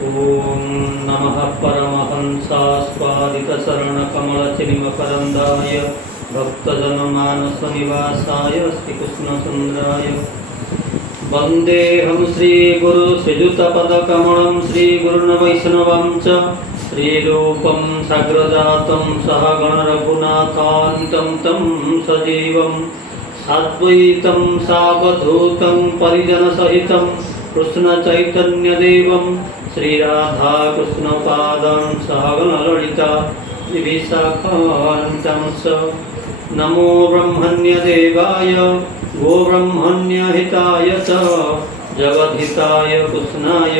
ओम नमः परमहंसास्वादितशरणकमलचिन्मकरन्दाय भक्तजनमानसनिवासाय श्रीकृष्णचन्द्राय वन्देऽहं श्रीगुरुश्रीयुतपदकमलं श्रीगुरुन् वैष्णवं च श्रीरूपं साग्रजातं सहगणरघुनाथान्वितं तं सजीवं साद्वैतं सावधूतं परिजनसहितं कृष्णचैतन्यदेवं श्रीराधाकृष्णपादां सहगणललिता विशाखान्वितं च नमो ब्रह्मण्यदेवाय गोब्रह्मण्यहिताय च जगद्हिताय कृष्णाय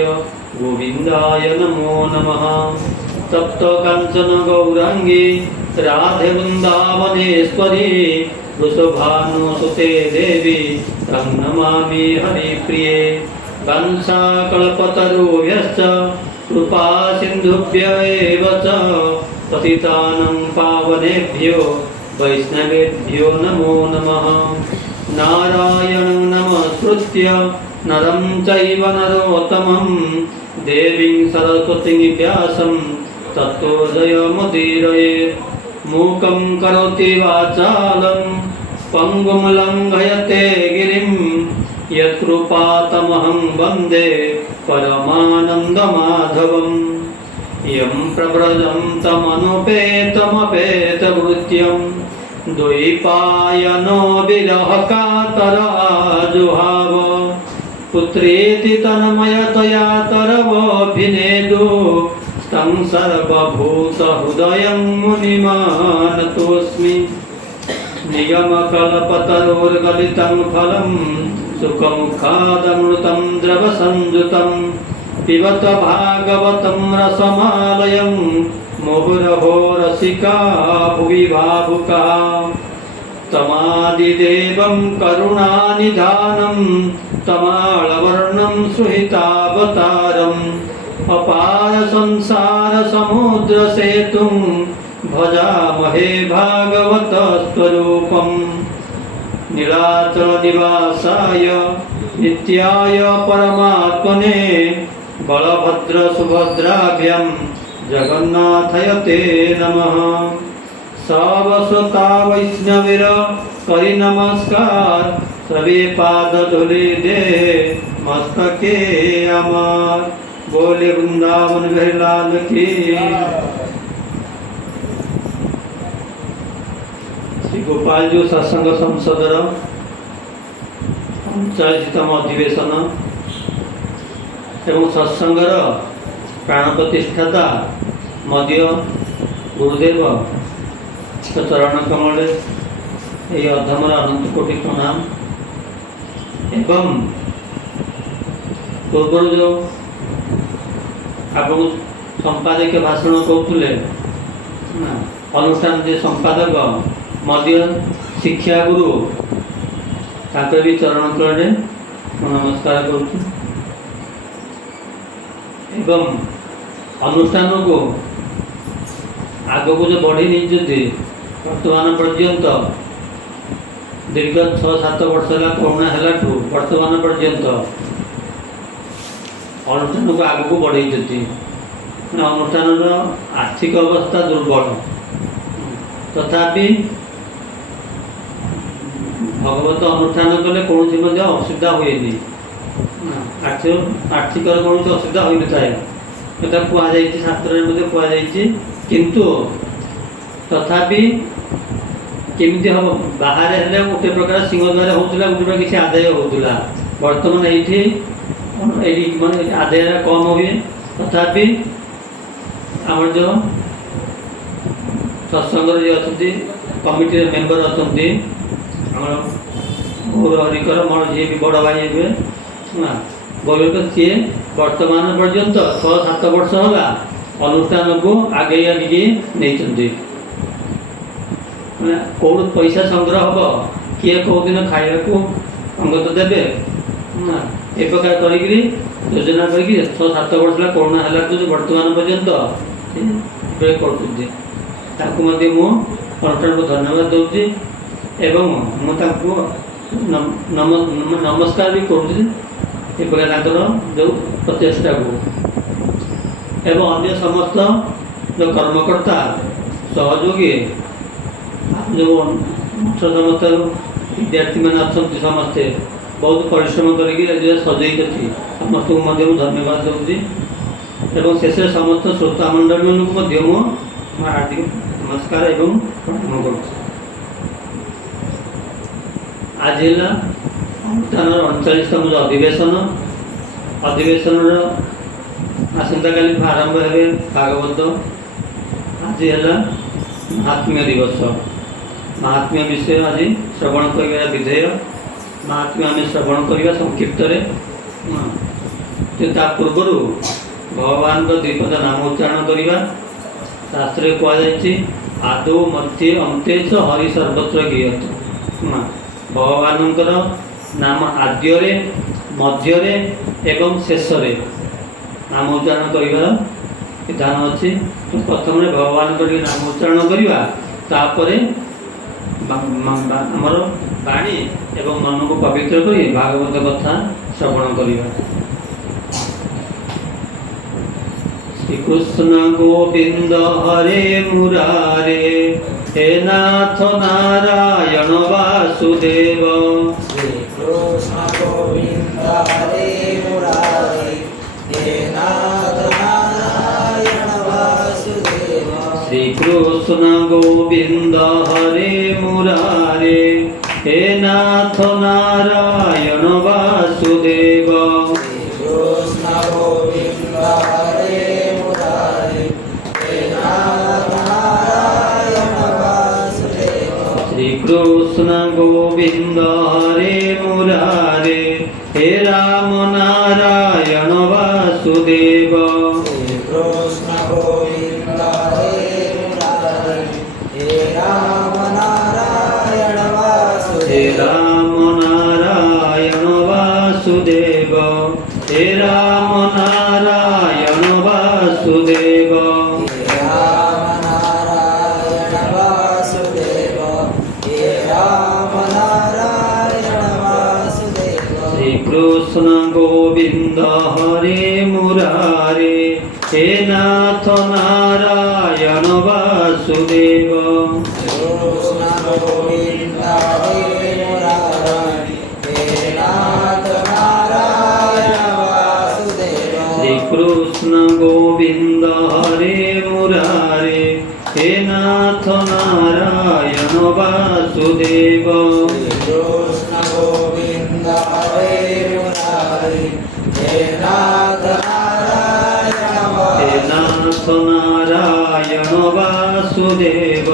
गोविन्दाय नमो नमः। तप्तकाञ्चन गौराङ्गी राधे वृन्दावनेश्वरी वृषभानुसुते देवी तं नमामि हरिप्रिये। वंशाकल्पतरुभ्यश्च कृपा सिन्धुभ्य एव च पतितानं पावनेभ्यो वैष्णवेभ्यो नमो नमः। नारायणं नमस्कृत्य नरं चैव नरोत्तमं देवीं सरस्वतीं व्यासं ततो जयमुदीरयेत्। मूकं करोति वाचालं पङ्गुं लङ्घयते गिरिं यत्कृपातमहं वन्दे परमानन्दमाधवम्। यं प्रव्रजन्तमनुपेतमपेतकृत्यं द्वैपायनो विरहकातर आजुहाव पुत्रेति तन्मयतया तरवोऽभिनेदु तं सर्वभूतहृदयं मुनिमानतोऽस्मि। निगमकल्पतरोर्गलितं फलं सुखमुखादमृतं द्रवसंयुतं पिबत भागवतं रसमालयं मुहुरहो रसिका भुवि भावुकाः। तमादिदेवं करुणानिधानं तमालवर्णं सुहितावतारम् अपार संसार समुद्र सेतुं भजामहे भागवत स्वरूपम्। नीलाचल निवासाय नित्याय परमात्मने बलभद्र सुभद्राभ्यां जगन्नाथाय ते नमः। सर्वश्रोता वैष्णवीर करि नमस्कार सवे पाद धूलि दे मस्तके अमर। बोले वृंदावन बिहारी लाल की। श्री गोपालजी सत्संग संसदर 39तम अधिवेशन एवं सत्संगर प्राण प्रतिष्ठाता मध्य गुरुदेव चरण कमल ये अधमर अनंत कोटि प्रणाम। एवं पूर्व जो आपको संपादक भाषण कहते अनुष्ठान जे संपादक मध्य शिक्षा गुरु ताके भी चरण कले नमस्कार करूँ। एवं अनुष्ठान को आग को जो बढ़ी नहीं वर्तमान पर्यंत दीर्घ 6-7 वर्ष है कोरोना है वर्तमान पर्यंत अनुष्ठान को आग को बढ़े अनुष्ठान आर्थिक अवस्था दुर्बल तथापि भगवत अनुष्ठान कले कौन असुविधा हुए आर्थिक कौन असुविधा हो न थाए कहुई शास्त्र कहुई किंतु तथापि केमती हम बाहर है गोटे प्रकार सिंहद्वार होता गोटे किसी आदाय होता बर्तमान ये माने आदाय कम हुए तथापि आम जो सत्संग जो अच्छा कमिटी मेम्बर अच्छा गौर हरिकर मोर जी भी बड़ भाई हे गौर सी वर्तमान पर्यंत 6-7 वर्ष है अनुष्ठान को आगे नहीं कौन पैसा संग्रह हम किए कौ दिन खाया अंगत देवे ए प्रकार कर योजना कर 6-7 वर्ष कोरोना है वर्तमान पर्यंत कर अनुष्ठान को धन्यवाद दूसरी एवं मुझे नमस्कार भी करुँच जो प्रचेषा को एवं अन्य समस्त जो कर्मकर्ता सहयोगी जो समस्त विद्यार्थी मैंने अच्छा समस्ते बहुत परिश्रम करके सजई समस्त को धन्यवाद दूसरी एवं शेष समस्त श्रोता मंडली को हार्दिक नमस्कार एवं प्रणाम कर आज है अनुष्ठान 39तम जो अधिवेशन आसंता काली आरंभ हे भागवत आज है महात्म्य दिवस महात्म्य विषय आज श्रवण कर विधेय महात्म्य आम श्रवण करवा संक्षिप्त पूर्व भगवान को द्विपद नाम उच्चारण करवा शास्त्र कहुई आदौ मध्य अंते च हरि सर्वत्र गीयत भगवान नाम आद्य मध्य एवं शेष नाम उच्चारण कर विधान अच्छी प्रथम भगवान नाम उच्चारण करवा आमर वाणी एवं मन को पवित्र कर भागवत कथा श्रवण करवा श्रीकृष्ण गोविंद हरे मुरारे हे नाथ नारायण वासुदेव श्रीकृष्ण गोविंद हरे मुरारे हे नाथ नारायण वासुदेव श्रीकृष्ण गोविंद हरे मुरारे हे नाथ नारायण वासुदेव श्रीकृष्ण गोविंद हरे मुरारे हे नाथ नारायण वासुदेव श्रीकृष्ण गोविंद हरे मुरारे हे राम नारायण वासुदेव श्रीकृष्ण गोविंद हरे मुरारे हे राम नारायण वासुदेव हे राम नारायण वासुदेव हे राम नारायण वासुदेव हे राम नारायण वासुदेव श्रीकृष्ण गोविंद हरे मुरारे हे नाथ नारायण वासुदेव श्रीकृष्ण गोविंद हरे मुरारे हे नाथ नारायण वासुदेव श्रीकृष्ण गोविंद हरे मुरारे हे नाथ नारायण वासुदेव श्रीकृष्ण गोविंद हरे मुरारे हे नाथ नारायण वासुदेव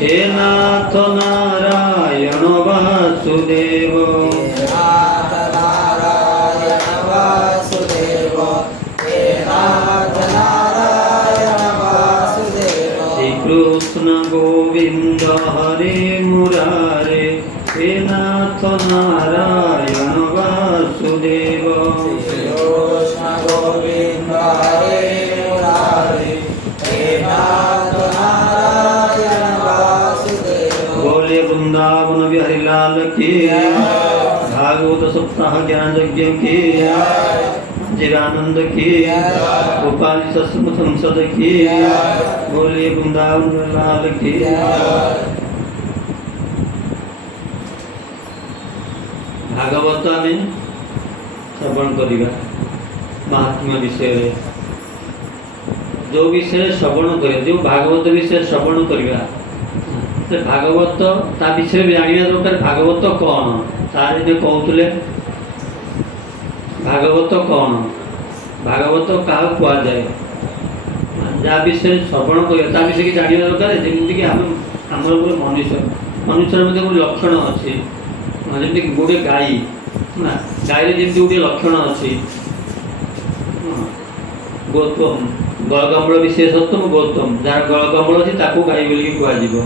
हे नाथ नारायण वासुदेव हे नाथ नारायण वासुदेव हे नाथ नारायण वासुदेव श्रीकृष्ण गोविंद हरे मुरारे हे नाथ नारायण वासुदेव श्रीकृष्ण गोविंद हरे मुरारे हे नाथ नारायण वासुदेव बोले वृंदावन बिहारी लाल की भागवत सप्ताह ज्ञान यज्ञ की चिरानंद की गोपाल संसद की बोले वृंदावन लाल की भागवत में श्रवण करवा महात्म्य विषय जो विषय श्रवण कर जो भागवत विषय श्रवण करवा भागवत ता विषय भी जाना दरकार भागवत कौन तार कहते भागवत कौन भागवत क्या कहुए जहाँ विषय श्रवण कर विषय जाना दरकार जमीक आम मनुष्य मनुष्य मध्य गोटे लक्षण अच्छी जमी गोटे गाई ना गाई जमी गोटे लक्षण अच्छी गौतम गलकमल विशेषत्व गौतम जार गलकमल अच्छी ताकू गाई बोलिकी कहुए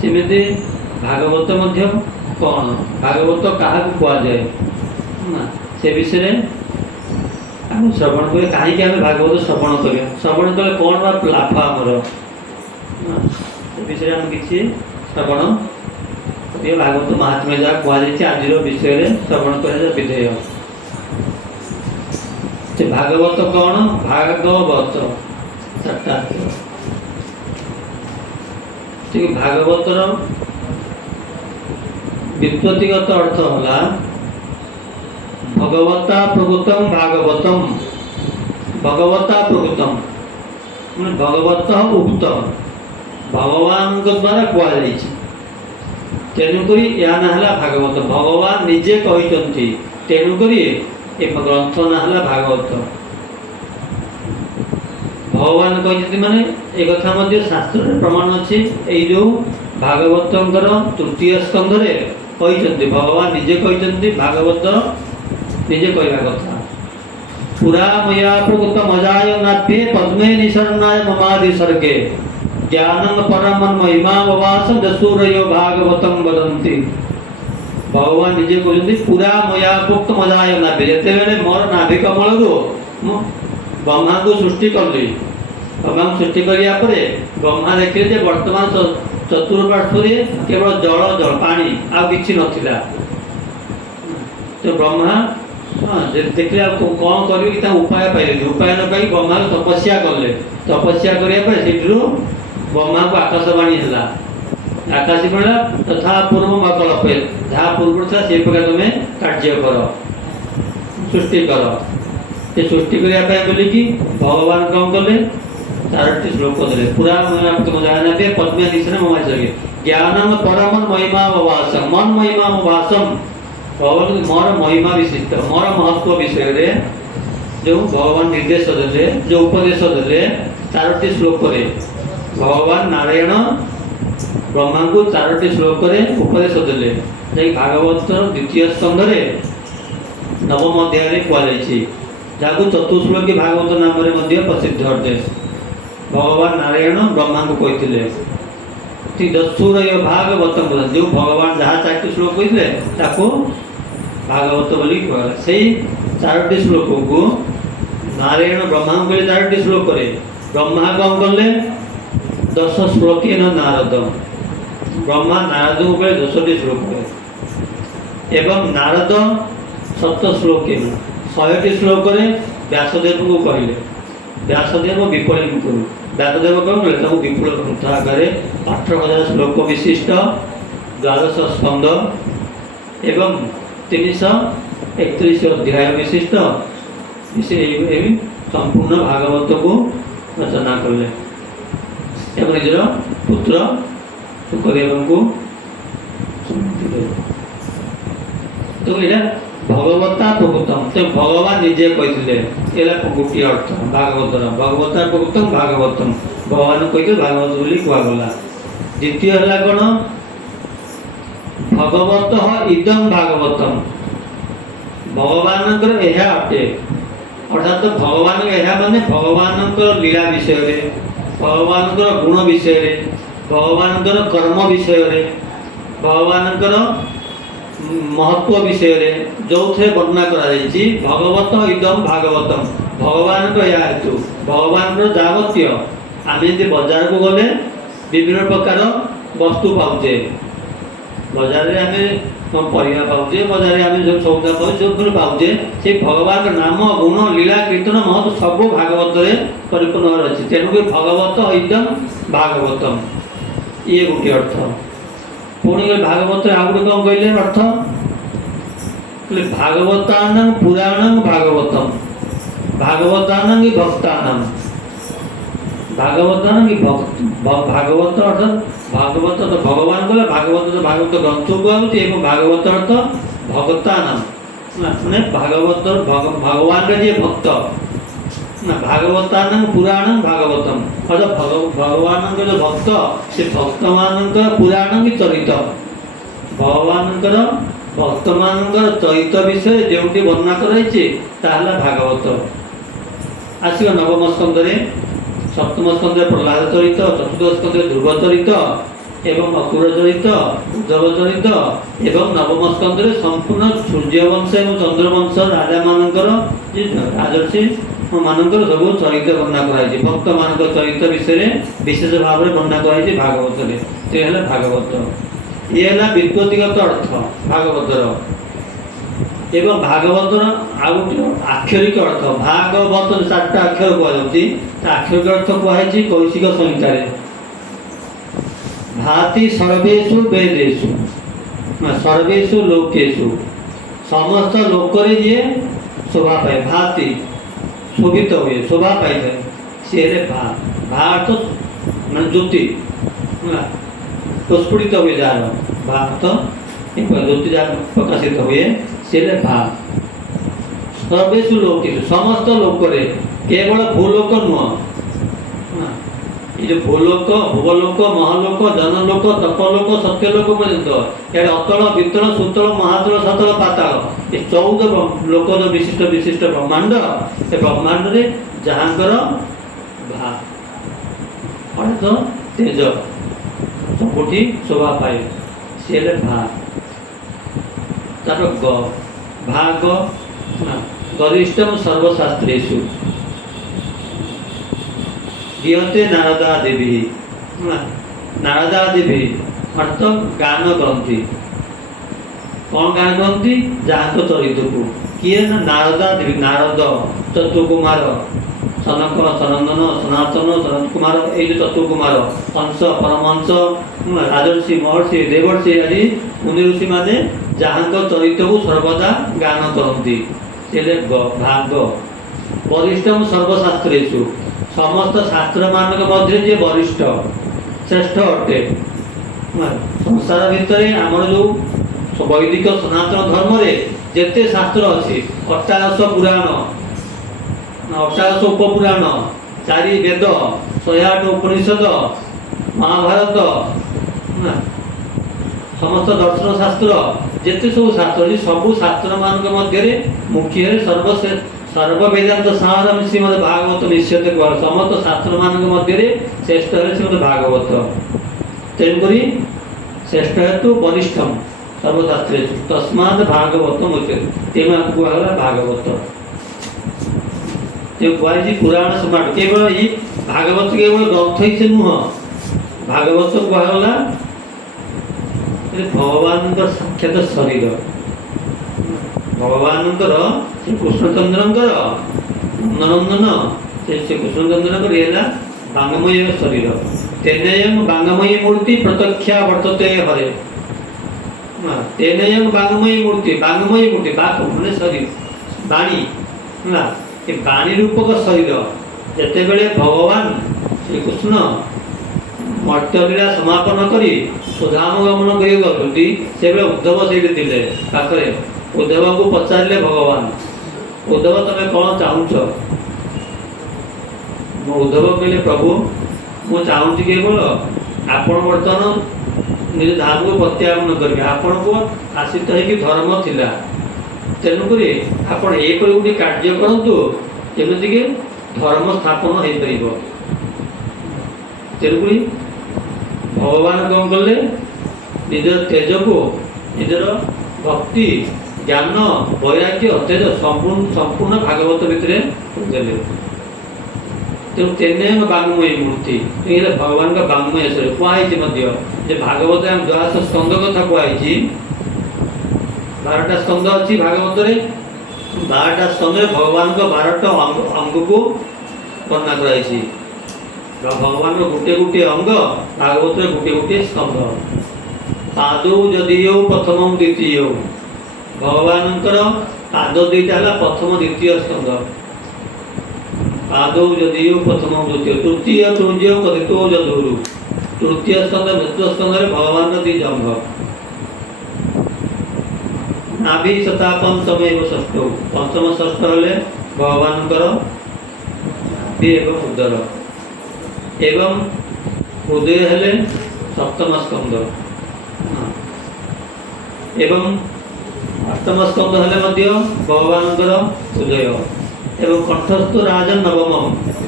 सेमती भागवत मध्य कौन भागवत क्या कहुए ना से विषय आम श्रवण कर कहीं आम भागवत श्रवण कर श्रवण कले कौन लाभ आमर विषय आम किसी श्रवण भागवत महात्म्य जहाँ कहुई आज विषय श्रवण कर विधेय ସେ ଭାଗବତ କ'ଣ? ଭାଗବତ ଚାରିଟା ଠିକ। ଭାଗବତର व्युत्पत्तिगत अर्थ होला भगवता प्रकृतम भागवतम। भगवता प्रकृतम माने भगवत उक्त भगवान द्वारा कुआ जाइछि। तेणुकरी या ना हला भागवत। भगवान निजे कहिसंती, तेणुकरी ए ग्रंथ ना हला भागवत। भगवान कहिसंती माने ए कथा मध्ये शास्त्र प्रमाण अछि। ए जो भागवतंकर तृतीय स्कंध रे कहिसंती, भगवान निजे कहिसंती, भागवत निजे कहवा कथा। पुरा मया प्रकृतम अजाय नाभ्ये पद्मे निशरणाय ममादि सर्गे ज्ञानं परमं महिमा ववास दसूरयो भागवतं वदन्ति। भगवान निजे कहते पुरा मया प्रोक्तम अजाय नाभ्ये, जेते बेले मोर नाभि कमल रो ब्रह्मा को सृष्टि करली। ब्रह्मा को सृष्टि करिया परे ब्रह्मा देखिले जे वर्तमान चतुर्पार्श्व केवल जल जल पानी आ किछि नथिला। तो ब्रह्मा देखिले कौन करी कि उपाय पाइले। उपाय न पाई ब्रह्मा तपस्या कले। तपस्या करिया पर सेठु ब्रह्मा को आकाशवाणी हला। आकाशवाणी तथा पूर्व मकल्पे जहाँ पूर्व था से प्रकार तुम कार्य कर, सृष्टि कर। ये सृष्टि करिया बोली कि भगवान कौन कले? चारोटी श्लोक देले। पुरा जाने पद्मे निशरण मम सर्गे ज्ञानं परमं महिमा ववासम। मन महिमा ववासम भगवान मोर महिमा विशिष्ट मोर महत्व विषय रे जो भगवान निर्देश देले, जो उपदेश देले चारोटी श्लोक रे भगवान नारायण ब्रह्मा को चारोटी श्लोक रे उपदेश देले। जे भागवत द्वितीय स्कंध रे नवम अध्याय रे कुआ जायछि, जाको चतुश्लोकी भागवत नाम रे मध्ये प्रसिद्ध अटे। भगवान नारायण ब्रह्मा को कहते दस्युरय भागवतम, जो भगवान जहाँ चारोटी श्लोक कहते ताको भागवत बोली कहला। से चारोटी श्लोक को नारायण ब्रह्मा को कहले चारोटी श्लोक रे ब्रह्मा कौन कले? 10 श्लोकेन नारद। ब्रह्मा नारद को कहले 10टी श्लोक एवं नारद 7 श्लोकेन 100टी श्लोक रे व्यासदेव को कहले। व्यासदेव विपुल करू व्यासदेव कौन कले? तब विपुल ग्रंथ आकारे 18,000 श्लोक विशिष्ट 12 स्कंद एवं 331 अध्याय विशिष्ट संपूर्ण भागवत को रचना कले एवं निजर पुत्र सुखदेव को तो ये भगवता प्रकृतम। तो भगवान निजे कहते गोटे अर्थ भागवतर। भगवता प्रकृतम भागवतम भगवान कहते भागवत बोली कहगला। द्वितीय है कौन? भगवत इदम भागवतम। भगवान यह अटे अर्थात भगवान यह माने भगवान लीला विषय रे, भगवान गुण विषय रे, भगवान कर्म विषय रे, भगवान महत्व विषय रे जो थे वर्णना करा जायछि। भगवत इदम भागवतम भगवान को या हेतु भगवान जावतीय आम यदि बाजार को गले विभिन्न प्रकार वस्तु पाऊे। बाजार में आम परिवा पाऊे, बाजार में जो सौदा पाऊे जो पाऊे से भगवान नाम गुण लीला कीर्तन महत्व सब भागवत परिपूर्ण अच्छी। तेणुक भगवत इदम भागवतम ये गोटे अर्थ। पुणी भागवत आउ गोटे कौन कहले अर्थ? भागवतानां पुराणं भागवतम। भागवतानां भक्तानां भागवतानां भागवत अर्थात भागवत तो भगवान बोले भागवत तो भागवत ग्रंथ को आउछि एवं भागवत अर्थ भक्तानां माने भागवत भगवान के जे भक्त ना भागवतानां पुराणं भागवतम अर्थात भगवान के जो भक्त से भक्त मानकर पुराणं की चरित भगवान भक्त मानकर चरित विषय जोटी वर्णना कराई भागवत। आसिक नवम स्कंद सप्तम स्कंद प्रहलाद चरित, चतुर्थ स्कंद ध्रुव चरित एवं अकुर चरित, उद्धव चरित एवं नवम स्कंद संपूर्ण सूर्यवंश एवं चंद्रवंश राजा मानकर राजर्षि मानकर सब चरित वर्णना कराई। भक्त मान चरित विषय विशेष भाव में वर्णना कराई भागवत रे। भागवत ये व्युत्पत्तिगत अर्थ भागवतर। एवं भागवतर आउ गोटे आक्षरिक अर्थ भागवत 4टा अक्षर कहुच्छी आक्षरिक अर्थ कहुच्छी कौशिक संहितार भाति सर्वेषु वेदेषु सर्वेषु लोकेषु समस्त लोकरे जी शोभा पाए भाति शोभित हुए शोभा पाई थाए सी भा अर्थ मान ज्योति प्रस्फुटित हुए जार भात ज्योति जहाँ प्रकाशित हुए सी भा सर्वेषु लोकेषु समस्त लोकरे केवल भूलोक नुह ये जो भूलोक भुवलोक महलोक जनलोक तपलोक सत्यलोक पर्यंत यार अतल वितल सुतल महातल सतल पाताल ये 14 लोक जो विशिष्ट विशिष्ट ब्रह्मांड से ब्रह्मांड रे जहाँकर भा अर्थ तेज सबुठी शोभा पाए सी भा तार ग भाग गरिष्ठम सर्वशास्त्रेषु दीयते नारदा देवी नारदा देवी अर्थ गान करती कौन गान करती जहाँ चरित्र को किए ना नारदा देवी नारद चतुर्कुमार सनक सनंदन सनातन सनत कुमार ये चतुर्कुमार हंस परमहंस राजर्षि महर्षि देवर्षि आदि मुनि ऋषि माने जहाँ चरित्र को सर्वदा गान करती भाग वरिष्ठम सर्वशास्त्रेषु समस्त शास्त्र मानक मध्य जे वरिष्ठ श्रेष्ठ अटे संसार भितर आमर जो वैदिक सनातन धर्म रे जेते शास्त्र अच्छी 88 पुराण 88 उपपुराण 4 वेद 108 उपनिषद महाभारत समस्त दर्शन शास्त्र जेते सब शास्त्र सबू शास्त्र मानक मध्य मुख्य सर्व वेदांत सार श्रीमद भागवत निश्चित समस्त शास्त्र मानक मध्य श्रेष्ठ है श्रीमद भागवत तेणुकरी श्रेष्ठ हेतु वरिष्ठम सर्वशास्त्र तस्मात् भागवत मुख्य कहला भागवत कहुई पुराण सम्राट केवल ये भागवत केवल ग्रंथ ही से नुह भागवत कहला भगवान साक्षात शरीर भगवान श्री कृष्णचंद्र नंदनंदन श्री कृष्णचंद्र है बांगमय शरीर तेन बांगमयी मूर्ति प्रत्यक्षा वर्तते हरे तेन बांगमयी मूर्ति बाक मैंने शरीर बाणी है बाणी रूपक शरीर जिते बड़े भगवान श्री कृष्ण मर्त्यलीला समापन करी सुधाम गमन कर उद्धव से पाखे उद्धव को पचारे भगवान उद्धव तुम्हें कौन चाहूच उद्धव कहले प्रभु मु चाहूँ केवल आपण बर्तमान निज धाम को प्रत्यागमन करेंगे आपण को आशित है धर्म थिला तेणुक आप गोटे कार्य करूँ जमीक धर्म स्थापन हो पार तेणुक भगवान कौन कले निज तेज को निजर भक्ति ज्ञान वैराग्य तेज संपूर्ण भागवत भितर देले तेणु तेन बांगमयी मूर्ति भगवान का बांगमय शरीर कहुई भागवत द्वादश स्कंद कथा कहुई 12टा स्कंद अच्छी भागवत 12टा स्कंद भगवान का 12टा अंग को वर्णना कराई भगवान गोटे गोटे अंग भागवत गोटे गोटे स्कंद पादौ जदीय प्रथम द्वितीय भगवान पाद दुईटा है प्रथम द्वितीय स्कंद पादौ जदीय प्रथम द्वितीय तृतीय तुंज कथितो जदुरु तृतीय स्कंद मृत्यु स्कंद भगवान का 2 अंग नाभि सता पंचम षष्ठ पंचम षष्ठ हेले भगवान नाभि एवं उदर एवं हृदय हेले सप्तम स्कंद एवं अष्टम स्कंद हेले भगवान हृदय एवं कंठस्थ राजन नवम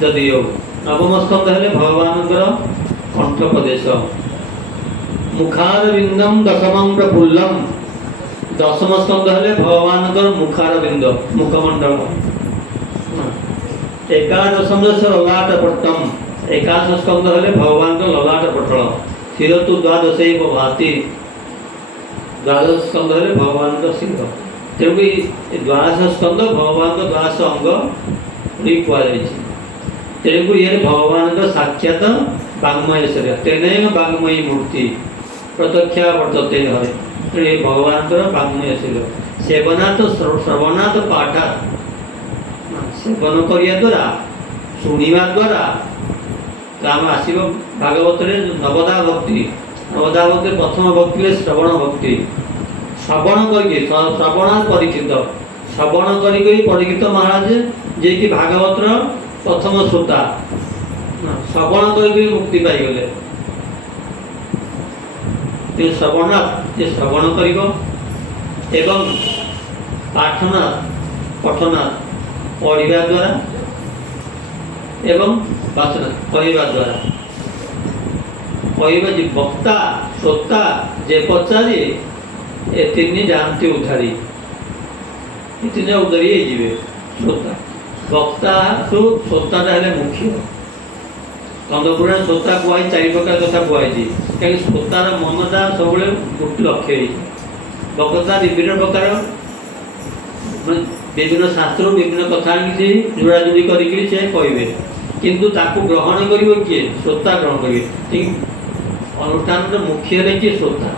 जदीय नवम स्कंद हेले भगवान कंठ प्रदेश मुखारविंदम दशम प्रफुल्लम दशम स्कंद हेले भगवान मुखारविंद मुखमंडल एकादशम ललाट पट्टम एकादश स्कंद हेले भगवान ललाट पटल शिर तो द्वादश भाति द्वादश स्कंद हेले भगवान सिंह ତେଣୁକି ଦ୍ୱାଦଶ ସ୍କନ୍ଦ ଭଗବାନଙ୍କ ଦ୍ୱାଦଶ ଅଙ୍ଗ ବୋଲି କୁହାଯାଇଛି। ତେଣୁକୁ ଇଏ ଭଗବାନଙ୍କ ସାକ୍ଷାତ ବାଙ୍ଗ୍ମୟ ଶରୀର ତେନେନ ବାଙ୍ଗ୍ମୟୀ ମୂର୍ତ୍ତି ପ୍ରତ୍ୟକ୍ଷା ବର୍ତ୍ତତେ ହରେ। ତେଣୁ ଏ ଭଗବାନଙ୍କର ବାଙ୍ଗ୍ମୟ ଶରୀର ସେବନାଥ ଶ୍ରବଣାଥ ପାଠାତ ସେବନ କରିବା ଦ୍ୱାରା ଶୁଣିବା ଦ୍ୱାରା ଆମ ଆସିବ ଭାଗବତରେ ନବଦା ଭକ୍ତି। ନବଦା ଭକ୍ତି ପ୍ରଥମ ଭକ୍ତି ହେଲେ ଶ୍ରବଣ ଭକ୍ତି। ଶ୍ରବଣ କରିକି ଶ୍ରବଣ ପରିଚିତ ଶ୍ରବଣ କରିକି ପରୀକ୍ଷିତ ମହାରାଜ ଯିଏକି ଭାଗବତର ପ୍ରଥମ ଶ୍ରୋତା ଶ୍ରବଣ କରିକି ମୁକ୍ତି ପାଇଗଲେ। ଶ୍ରବଣ ଯେ ଶ୍ରବଣ କରିବ ଏବଂ ପାଠନା ପଠନା ପଢ଼ିବା ଦ୍ୱାରା ଏବଂ ବାସନା କହିବା ଦ୍ୱାରା କହିବା ଯେ ବକ୍ତା ଶ୍ରୋତା ଯେ ପଚାରି ଏ ତିନି ଯାଆନ୍ତି ଉଦ୍ଧାରି। ଏ ତିନି ଉଦ୍ଧାରି ହେଇଯିବେ। ଶ୍ରୋତା ବକ୍ତାଠୁ ଶ୍ରୋତାଟା ହେଲେ ମୁଖ୍ୟ। ସ୍କନ୍ଦପୁରାଣ ଶ୍ରୋତା କୁହାଯାଇଛି 4 ପ୍ରକାର କଥା କୁହାଯାଇଛି। କାହିଁକି ଶ୍ରୋତାର ମନଟା ସବୁବେଳେ ଗୋଟେ ଲକ୍ଷ୍ୟ ହେଇଛି। ବକ୍ତା ବିଭିନ୍ନ ପ୍ରକାର ବିଭିନ୍ନ ଶାସ୍ତ୍ର ବିଭିନ୍ନ କଥା ଆଣିକି ଯୋଡ଼ାଯୋଡ଼ି କରିକି ସେ କହିବେ, କିନ୍ତୁ ତାକୁ ଗ୍ରହଣ କରିବ କିଏ? ଶ୍ରୋତା ଗ୍ରହଣ କରିବେ। ଠିକ୍ ଅନୁଷ୍ଠାନର ମୁଖ୍ୟ ହେଲେ କିଏ? ଶ୍ରୋତା।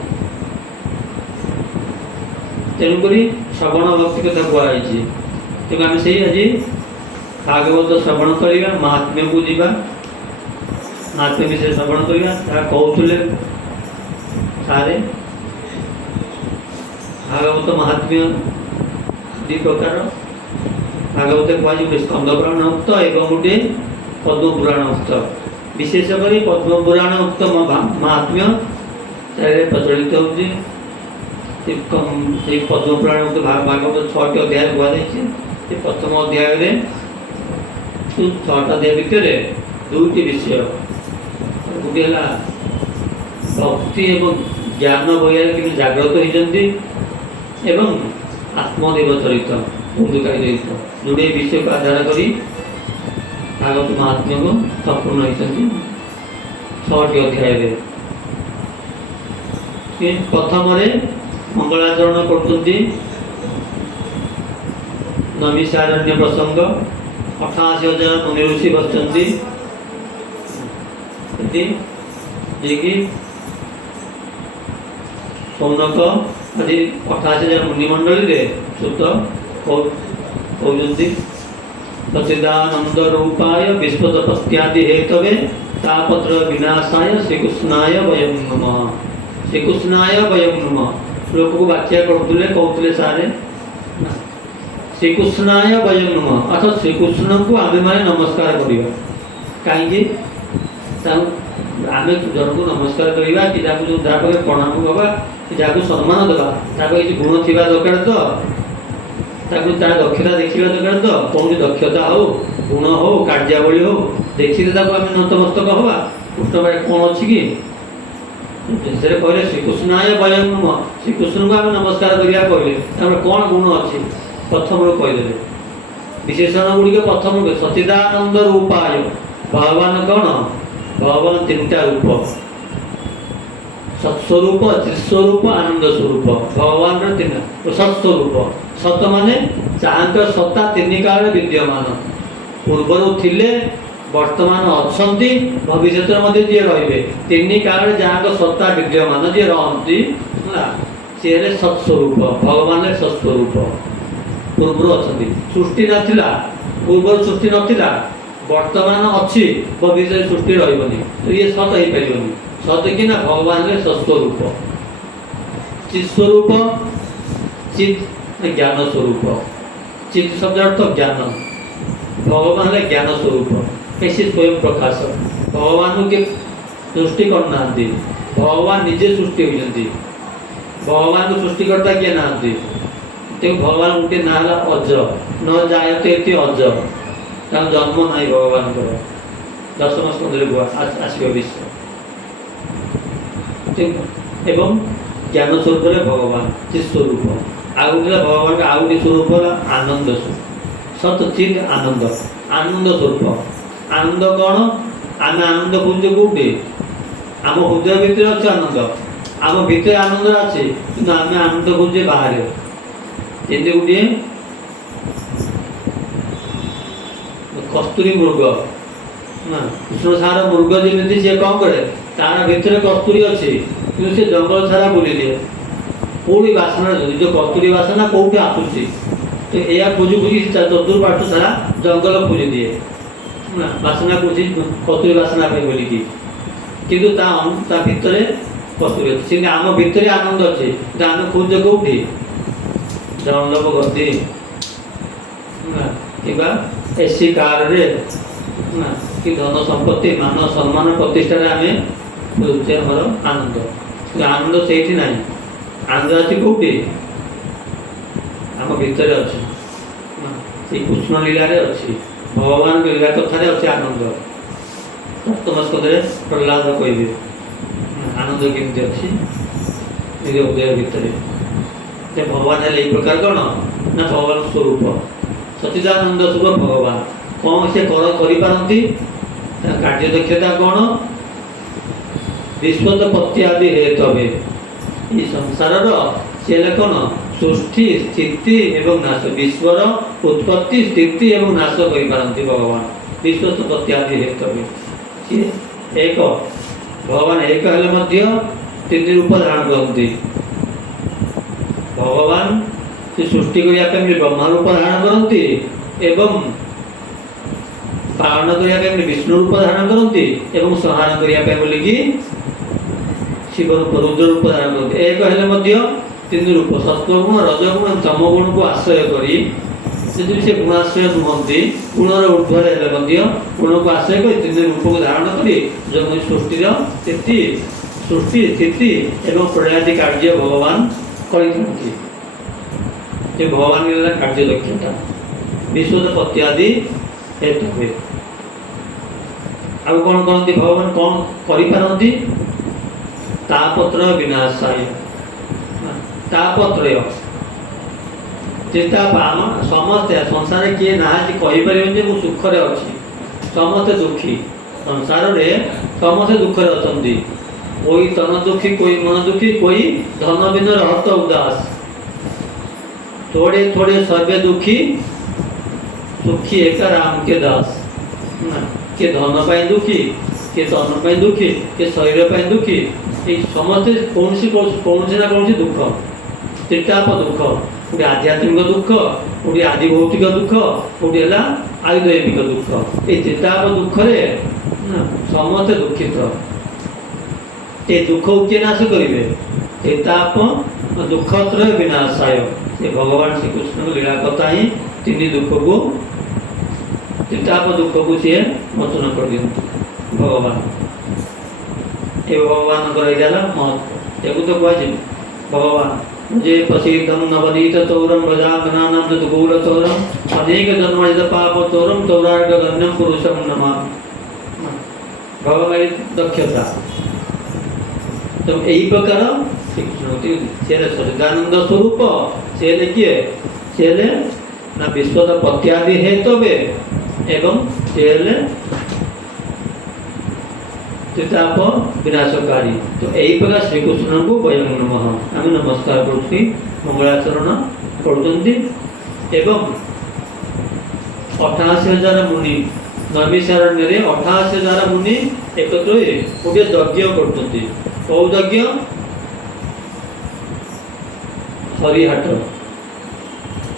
ତେଣୁକରି ଶ୍ରବଣ ଭକ୍ତି କଥା କୁହାଯାଇଛି। ତେଣୁ ଆମେ ସେଇ ଆଜି ଭାଗବତ ଶ୍ରବଣ କରିବା, ମହାତ୍ମ୍ୟକୁ ଯିବା, ମହାତ୍ମ୍ୟ ବିଷୟରେ ଶ୍ରବଣ କରିବା। ଯାହା କହୁଥିଲେ ସାରେ ଭାଗବତ ମହାତ୍ମ୍ୟ 2 ପ୍ରକାର। ଭାଗବତ କୁହାଯିବ ଗୋଟେ ସ୍କନ୍ଦ ପୁରାଣ ଉକ୍ତ ଏବଂ ଗୋଟେ ପଦ୍ମ ପୁରାଣ ଉକ୍ତ। ବିଶେଷ କରି ପଦ୍ମ ପୁରାଣ ଉକ୍ତ ମହାତ୍ମ୍ୟ ପ୍ରଚଳିତ ହେଉଛି। ସେଇ ପଦ୍ମ ପୁରାଣ ଉକ୍ତ ଭାଗବତ 6ଟି ଅଧ୍ୟାୟ କୁହାଯାଇଛି। ସେ ପ୍ରଥମ ଅଧ୍ୟାୟରେ 6ଟା ଅଧ୍ୟାୟ ଭିତରେ 2ଟି ବିଷୟ, ଗୋଟିଏ ହେଲା ଭକ୍ତି ଏବଂ ଜ୍ଞାନ ବହିରେ କେମିତି ଜାଗ୍ରତ ହୋଇଛନ୍ତି ଏବଂ ଆତ୍ମଦେବ ଚରିତ ବନ୍ଧୁକାରୀ ଚରିତ ଯୋଡ଼େ ବିଷୟକୁ ଆଧାର କରି ଭାଗବତ ମହାତ୍ମ୍ୟକୁ ସମ୍ପୂର୍ଣ୍ଣ ହୋଇଛନ୍ତି 6ଟି ଅଧ୍ୟାୟରେ। ପ୍ରଥମରେ ମଙ୍ଗଳାଚରଣ କରୁଛନ୍ତି ନୈମିଷାରଣ୍ୟ ପ୍ରସଙ୍ଗ। 88,000 ମୁନି ଋଷି ବସିଛନ୍ତି ଯିଏକି ସୌନକ ଆଜି 88,000 ମୁନି ମଣ୍ଡଳୀରେ ସୁତ କହୁଛନ୍ତି ସଚିଦାନନ୍ଦ ରୂପାୟ ବିଶ୍ୱତପତ୍ୟାଦି ହେତବେ ତାପତ୍ର ବିନାଶାୟ ଶ୍ରୀକୃଷ୍ଣାୟ ବୟଂ ନମଃ। ଶ୍ରୀକୃଷ୍ଣାୟ ବୟଂ ନମଃ ଲୋକକୁ ବାଖ୍ୟା କରୁଥିଲେ, କହୁଥିଲେ ସାରେ ଶ୍ରୀକୃଷ୍ଣାୟ ବୟଂ ନମଃ ଅର୍ଥାତ୍ ଶ୍ରୀକୃଷ୍ଣଙ୍କୁ ଆମେମାନେ ନମସ୍କାର କରିବା। କାହିଁକି? ଆମେ ଜଣକୁ ନମସ୍କାର କରିବା କି ଯାହାକୁ ଯାହା ପାଖରେ ପ୍ରଣାମ ଦେବା କି ଯାହାକୁ ସମ୍ମାନ ଦେବା ତା ପାଖରେ କିଛି ଗୁଣ ଥିବା ଦରକାର ତ, ତାକୁ ତାର ଦକ୍ଷତା ଦେଖିବା ଦରକାର ତ। କୌଣସି ଦକ୍ଷତା ହଉ, ଗୁଣ ହଉ, କାର୍ଯ୍ୟାବଳୀ ହଉ ଦେଖିଲେ ତାକୁ ଆମେ ନତମସ୍ତକ ହବା। କୃଷ୍ଣ ଭାଇ କ'ଣ ଅଛି କି? ଶେଷରେ କହିଲେ ଶ୍ରୀକୃଷ୍ଣାୟ ବୟଂ ନମଃ। ଶ୍ରୀକୃଷ୍ଣଙ୍କୁ ଆମେ ନମସ୍କାର କରିବା କହିଲେ ତାପରେ କ'ଣ ଗୁଣ ଅଛି ପ୍ରଥମରୁ କହିଦେଲେ। ବିଶେଷଣ ଗୁଡ଼ିକ ପ୍ରଥମରୁ ସଚିଦାନନ୍ଦ ରୂପାୟ। ଭଗବାନ କ'ଣ? ଭଗବାନ 3ଟା ରୂପ, ସତ୍ସ୍ୱରୂପ, ତ୍ରିସ୍ୱରୂପ, ଆନନ୍ଦ ସ୍ୱରୂପ। ଭଗବାନର 3 ସତ୍ସ୍ୱରୂପ। ସତ ମାନେ ଯାହାଙ୍କ ସତ୍ତା 3 କାଳରେ ବିଦ୍ୟମାନ, ପୂର୍ବରୁ ଥିଲେ, ବର୍ତ୍ତମାନ ଅଛନ୍ତି, ଭବିଷ୍ୟତରେ ମଧ୍ୟ ଯିଏ ରହିବେ। 3 କାଳରେ ଯାହାଙ୍କ ସତ୍ତା ବିଦ୍ୟମାନ ଯିଏ ରହନ୍ତି ହେଲା ସିଏ ହେଲେ ସତ୍ସ୍ୱରୂପ। ଭଗବାନ ସତ୍ସ୍ୱରୂପ, ପୂର୍ବରୁ ଅଛନ୍ତି। ସୃଷ୍ଟି ନଥିଲା, ପୂର୍ବରୁ ସୃଷ୍ଟି ନଥିଲା, ବର୍ତ୍ତମାନ ଅଛି, ଭବିଷ୍ୟତରେ ସୃଷ୍ଟି ରହିବନି। ତ ଇଏ ସତ ହେଇପାରିବନି। ସତ କି ନା? ଭଗବାନରେ ସତ୍ସ୍ୱରୂପ। ଚିତ୍ସ୍ୱରୂପ, ଚିତ୍ ଜ୍ଞାନ ସ୍ୱରୂପ। ଚିତ୍ ଶବ୍ଦ ଅର୍ଥ ଜ୍ଞାନ। ଭଗବାନ ହେଲେ ଜ୍ଞାନ ସ୍ୱରୂପ। ସେ ସ୍ୱୟଂ ପ୍ରକାଶ। ଭଗବାନଙ୍କୁ କିଏ ସୃଷ୍ଟି କରୁନାହାନ୍ତି, ଭଗବାନ ନିଜେ ସୃଷ୍ଟି ହୋଇଛନ୍ତି। ଭଗବାନଙ୍କୁ ସୃଷ୍ଟିକର୍ତ୍ତା କିଏ ନାହାନ୍ତି। ତେଣୁ ଭଗବାନ ଗୋଟିଏ ନାଁ ହେଲା ଅଜ। ନ ଜାୟତେ ଇତି ଅଜ, ତାଙ୍କ ଜନ୍ମ ନାହିଁ ଭଗବାନଙ୍କର। 10ମ ସ୍କନ୍ଧରେ ଆସିବ ବିଶ୍ୱ। ଏବଂ ଜ୍ଞାନ ସ୍ୱରୂପରେ ଭଗବାନ ଚିତ୍ସ୍ୱରୂପ। ଆଉ ଗୋଟେ ଭଗବାନଙ୍କ ଆଉ ଗୋଟେ ସ୍ୱରୂପ ହେଲା ଆନନ୍ଦ ସ୍ୱରୂପ। ସତ୍ ଚିତ୍ ଆନନ୍ଦ, ଆନନ୍ଦ ସ୍ୱରୂପ। ଆନନ୍ଦ କ'ଣ? ଆମେ ଆନନ୍ଦ ଖୋଜୁଛେ କୋଉଠି? ଆମ ହୃଦୟ ଭିତରେ ଅଛି ଆନନ୍ଦ। ଆମ ଭିତରେ ଆନନ୍ଦ ଅଛି, କିନ୍ତୁ ଆମେ ଆନନ୍ଦ ଖୋଜୁଛେ ବାହାରେ। ଯେମିତି ଗୋଟିଏ କସ୍ତୁରୀ ମୃଗ ନା କୃଷ୍ଣସାର ମୃଗ ଯେମିତି ସିଏ କ'ଣ କରେ ତାର ଭିତରେ କସ୍ତୁରୀ ଅଛି କିନ୍ତୁ ସେ ଜଙ୍ଗଲ ସାରା ବୁଲିଦିଏ କେଉଁଠି ବାସନା ଯେଉଁ କସ୍ତୁରୀ ବାସନା କେଉଁଠି ଆସୁଛି ତ ଏଇଆ ଖୋଜି ଖୋଜି ଚତୁର୍ପାର୍ଶ୍ୱ ସାରା ଜଙ୍ଗଲ ଖୋଜିଦିଏ ନା ବାସନା ଖୋଜି କସ୍ତୁରୀ ବାସନା ପାଇଁ ବୋଲିକି କିନ୍ତୁ ତା ଭିତରେ କସ୍ତୁରୀ ଅଛି ସେମିତି ଆମ ଭିତରେ ଆନନ୍ଦ ଅଛି କିନ୍ତୁ ଆମେ ଖୋଜୁଛେ କେଉଁଠି ଜନଲୋଭ ଗତି କିମ୍ବା ଏସି କାରରେ ନା କି ଧନ ସମ୍ପତ୍ତି ମାନ ସମ୍ମାନ ପ୍ରତିଷ୍ଠାରେ ଆମେ ଖୋଜୁଛେ ଆମର ଆନନ୍ଦ କିନ୍ତୁ ଆନନ୍ଦ ସେଇଠି ନାହିଁ ଆନନ୍ଦ ଅଛି କେଉଁଠି ଆମ ଭିତରେ ଅଛି ସେଇ କୃଷ୍ଣ ଲୀଳାରେ ଅଛି ଭଗବାନଙ୍କ ଲୀଳା କଥାରେ ଅଛି ଆନନ୍ଦ ସପ୍ତମ ସ୍କନ୍ଧରେ ପ୍ରହ୍ଲାଦ କହିବେ ଆନନ୍ଦ କେମିତି ଅଛି ନିଜ ହୃଦୟ ଭିତରେ ଯେ ଭଗବାନ ହେଲେ ଏଇ ପ୍ରକାର କ'ଣ ନା ଭଗବାନ ସ୍ୱରୂପ ସଚିଦାନନ୍ଦ ସ୍ୱରୂପ ଭଗବାନ କ'ଣ ସେ କରିପାରନ୍ତି କାର୍ଯ୍ୟ ଦକ୍ଷତା କ'ଣ ବିଶ୍ୱୋତ୍ପତ୍ତି ଆଦି ହେତବେ এই ସଂସାରର ସେ ହେଲେ କ'ଣ ସୃଷ୍ଟି ସ୍ଥିତି ଏବଂ ନାଶ ବିଶ୍ୱର ଉତ୍ପତ୍ତି ସ୍ଥିତି ଏବଂ ନାଶ କରିପାରନ୍ତି ଭଗବାନ ବିଶ୍ୱୋତ୍ପତ୍ତି ଆଦି ହେତବେ ସିଏ ଏକ ଭଗବାନ ଏକ ହେଲେ ମଧ୍ୟ ତିନି ରୂପ ଧାରଣ କରନ୍ତି ଭଗବାନ ସେ ସୃଷ୍ଟି କରିବା ପାଇଁ ବ୍ରହ୍ମ ରୂପ ଧାରଣ କରନ୍ତି ଏବଂ ପାଳନ କରିବା ପାଇଁ ବିଷ୍ଣୁ ରୂପ ଧାରଣ କରନ୍ତି ଏବଂ ସଂହାର କରିବା ପାଇଁ ବୋଲିକି ଶିବ ରୂପ ରୁଦ୍ର ରୂପ ଧାରଣ କରନ୍ତି ଏକ ହେଲେ ମଧ୍ୟ ତିନି ରୂପ ସତ୍ୱଗୁଣ ରଜଗୁଣ ତମ ଗୁଣକୁ ଆଶ୍ରୟ କରି ଯଦି ସେ ଗୁଣାଶ୍ରୟ ନୁହନ୍ତି ଗୁଣର ଊର୍ଦ୍ଧ୍ୱରେ ହେଲେ ମଧ୍ୟ ଗୁଣକୁ ଆଶ୍ରୟ କରି ତିନି ରୂପକୁ ଧାରଣ କରି ଯେଉଁ ସୃଷ୍ଟିର ସୃଷ୍ଟି ସ୍ଥିତି ଏବଂ ପ୍ରଳୟାଦି କାର୍ଯ୍ୟ ଭଗବାନ କରିଥାନ୍ତି ଯେ ଭଗବାନ ହେଲା କାର୍ଯ୍ୟ ଦକ୍ଷତା ବିଶ୍ୱୋତ୍ପତ୍ତି ଆଦି ହେତୁ ହୁଏ ଆଉ କ'ଣ କରନ୍ତି ଭଗବାନ କ'ଣ କରିପାରନ୍ତି ତାପତ୍ର ବିନାଶାୟ ତାପତ୍ରୟ ଚିନ୍ତା ସମସ୍ତେ ସଂସାରରେ କିଏ ନାହାନ୍ତି କହିପାରିବେନି ଯେ ମୁଁ ସୁଖରେ ଅଛି ସମସ୍ତେ ଦୁଃଖୀ ସଂସାରରେ ସମସ୍ତେ ଦୁଃଖରେ ଅଛନ୍ତି कोई तन दुखी कोई मन दुखी कोई धन बिन रहत उदास थोड़े थोड़े सर्वे दुखी सुखी एक राम के दास के धन पाई दुखी के तन पाई दुखी के शरीर पाई दुखी समस्ते कौन ना कौन दुख त्रिताप दुख गोटे आध्यात्मिक दुख गोटे आदि भौतिक दुख गोटे है आयुदैविक दुख ये त्रिताप दुखरे समस्ते दुखित ये दुख किए नाश करेंगे त्रिताप दुख त्रय विनाशाय ये भगवान श्री कृष्ण लीला कथा ही तीन दुख को त्रिताप दुख को सी मोचन कर दिखते भगवान ये भगवान महत्व एक तो कह भगवान जे प्रसिद्धम नवनीत चौरम भजांगनाम गौर चौरम अनेक जन्म पाप चौरम चौरार्ग गण्यम पुरुषम नमा भगवान दक्षता तो यही प्रकार श्रीकृष्ण सचिदानंद स्वरूप सी किए सी ना विश्वोत्पत्ति आदि हेतवे एवं सी त्रिताप विनाशकारी तो यही प्रकार श्रीकृष्ण को वयम नमः आम नमस्कार करुँ मंगलाचरण करुँच 88,000 मुनि नैमिषारण्य 88,000 मुनि एकत्र गोटे यज्ञ कर कौ यज्ञ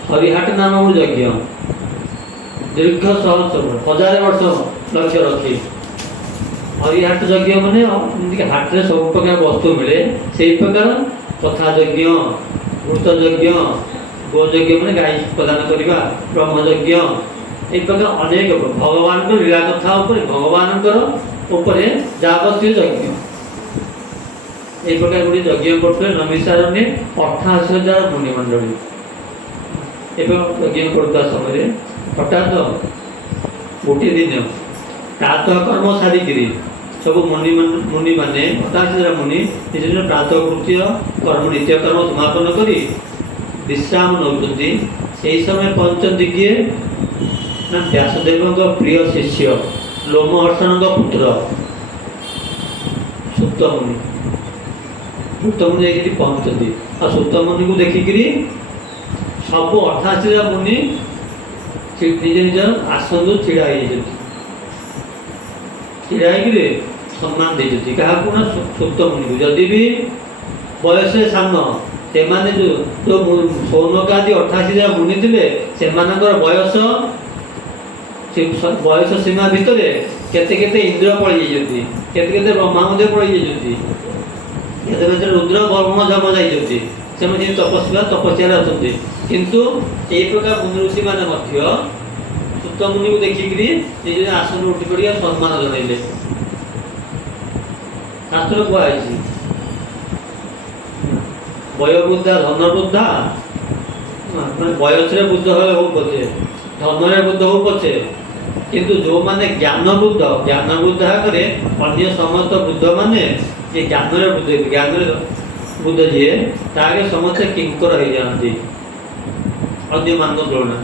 हरिहाट नाम यज्ञ दीर्घ 100 वर्ष लक्ष्य रखी हरिहाट यज्ञ मैंने हाट में सब प्रकार वस्तु मिले से प्रकार कथा यज्ञ भूत यज्ञ गो यज्ञ मैंने गाय प्रदान करवा ब्रह्म यज्ञ एक प्रकार अनेक भगवान लीला कथा भगवान जावतीय यज्ञ एक प्रकार गोटे यज्ञ करते नैमिषारण्य 88,000 मुनिमंडली यज्ञ करता समय हठात गोटे दिन प्रातः कर्म सारिकी सब मुनि मैंने 88,000 मुनि निज प्रातः कृत्य कर्म नित्य कर्म समापन कर विश्राम नौकती से समय पहुँचती किए ना व्यासदेव प्रिय शिष्य लोमहर्षण पुत्र सुतमुनि सुतमुनि पहुँचती आ सुतमुनि को देखिक सब 88 मुनि निज निज आसन छिड़ा छिड़ा सम्मान देती क्या सुप्त मुनि को जदि भी बयस सान से जो सौनकादि 88 मुनि थे से बयस बयस सीमा भितर केते केते इंद्र पड़ी जाती केते केते ब्रह्मादेव पड़ी जाती केते केते रुद्र वरुण जम जाइए से तपस्या तपस्या अच्छा किंतु ये प्रकार मुनि ऋषि मैंने सुत मुनि को देखिकी निज आसन उठी पड़ सम्मान जनइले शास्त्र कहुई वयोवृद्धा धनवृद्धा बयस बुद्ध हो पचे धन बुद्ध हो पचे किंतु जो माने ज्ञान बुद्ध आगे अन्य समस्त बुद्ध माने ये ज्ञान बुद्ध जी तागे समस्ते किंकर हो जाती अन्य मान तुलना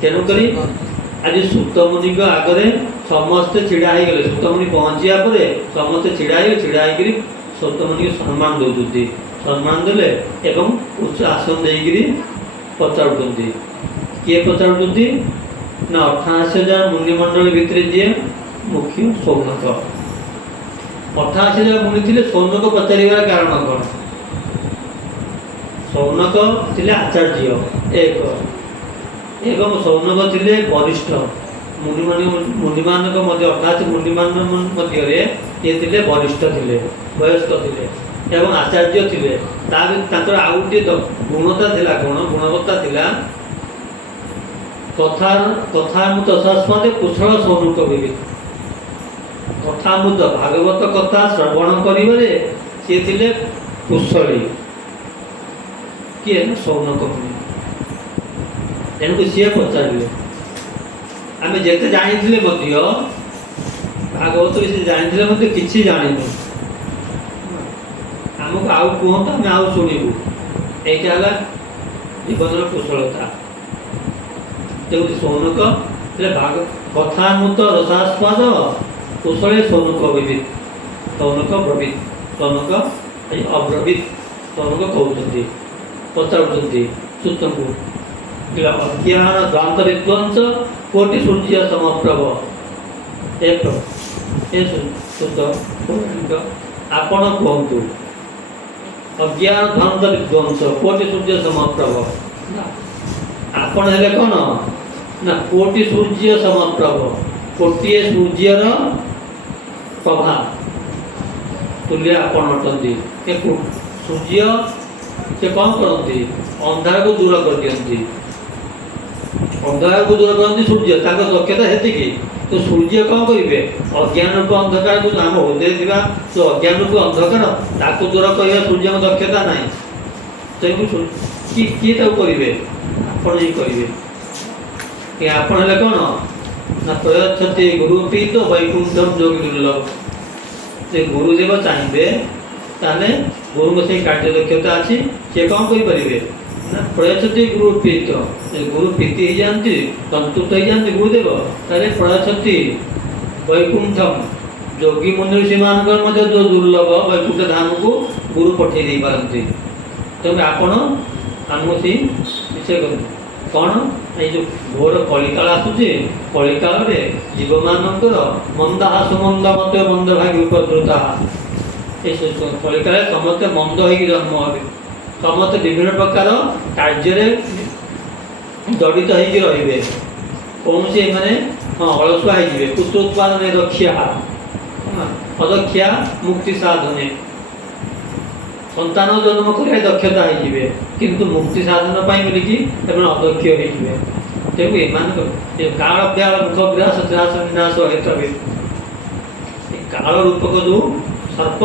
तेणुक आज सुत मुनि आगे समस्ते छिड़ा हो गले सुत मुनि पहुँचा पर समस्ते छिड़ा सुत मुनि को सम्मान दौरान सम्मान देले एवं उच्च आसन देकर पचार किए पचार ना 88,000 मुनिमंडल भितर जी मुख्य सौनक 88,000 मुनि थे सौनक पचार कारण कौन सौनक थे आचार्य एक एवं सौनक थे वरिष्ठ मुनिमान 88 मुनिमान मध्य ये थे वरिष्ठ थे वयस्क थे एवं आचार्य थे आउ गोटे गुणता थिला कौन गुणवत्ता थिला कथामृत शास्त्रते कुशल सौनक विविध कथामृत भागवत कथा श्रवण करिबारे सी थिले कुशली किए सौनक मुनि तेणुक सी पचारे आम जिते जानी भागवत विषय जानी कि जानी आमको आउ कहतु आम आउ शुणु यहाँ जीवन कुशलता जो सौनक भाग कथामृत रसास्वाद कुशले सौनक विविध सौनक ब्रवीत सौनक अब्रवीत सौनक कहते पचार सुत को अज्ञान द्वांत विध्वंस कोटि सूर्य समप्रभ सुत आपण कहतु अज्ञान ध्वंस विध्वंस कोटि सूर्य समप्रभ आपण हेले कौन ना कोटि सूर्य समप्रभ कोटिए सूर्यर प्रभा तुल्य आपण अटंती सूर्य से कौन करती अंधार को दूर कर दियंती अंधार को दूर करती सूर्य ताको दक्षता हेती तो सूर्य कौन करेंगे अज्ञान को अंधकार को आम हृदय जो अज्ञान को अंधकार ताको दूर कर सूर्य दक्षता ना तो किए करेंगे आपण ही करेंगे आपण हेले कौन ना प्रयच्छति गुरुपीत वैकुंठम जोगी दुर्लभ से गुरुदेव चाहिए ताले गुरु से कार्य दक्षता अच्छी सी कौन करेंगे ना प्रयच्छति गुरुपीत गुरु प्रीति हो जाती संतुष्ट हो जाती गुरुदेव ताले प्रयच्छति वैकुंठम जोगी मुनि ऋषि मान जो दुर्लभ वैकुंठ धाम को गुरु पठे दे पारती तेज आपण आमको सी विषय कर कौन ये जो घोर कलिकाल आसूचे कलिकाल जीव मानकर मंदा सुमंद मत मंद भागी उपद्रुता कलिकाल समस्ते मंद हो जन्म हे समस्ते विभिन्न प्रकार कार्य जड़ित होते कौन से मैंने अलसुआ हो पुत्र उत्पादन दक्षा अदक्षा मुक्ति साधने संतान जन्म कर दक्षता हो किंतु मुक्ति साधन बोलिकी अदक्ष हो तेणु ये काल अभ्याल मुख विनाश त्रास विनाश हेतु काल रूपक जो सर्प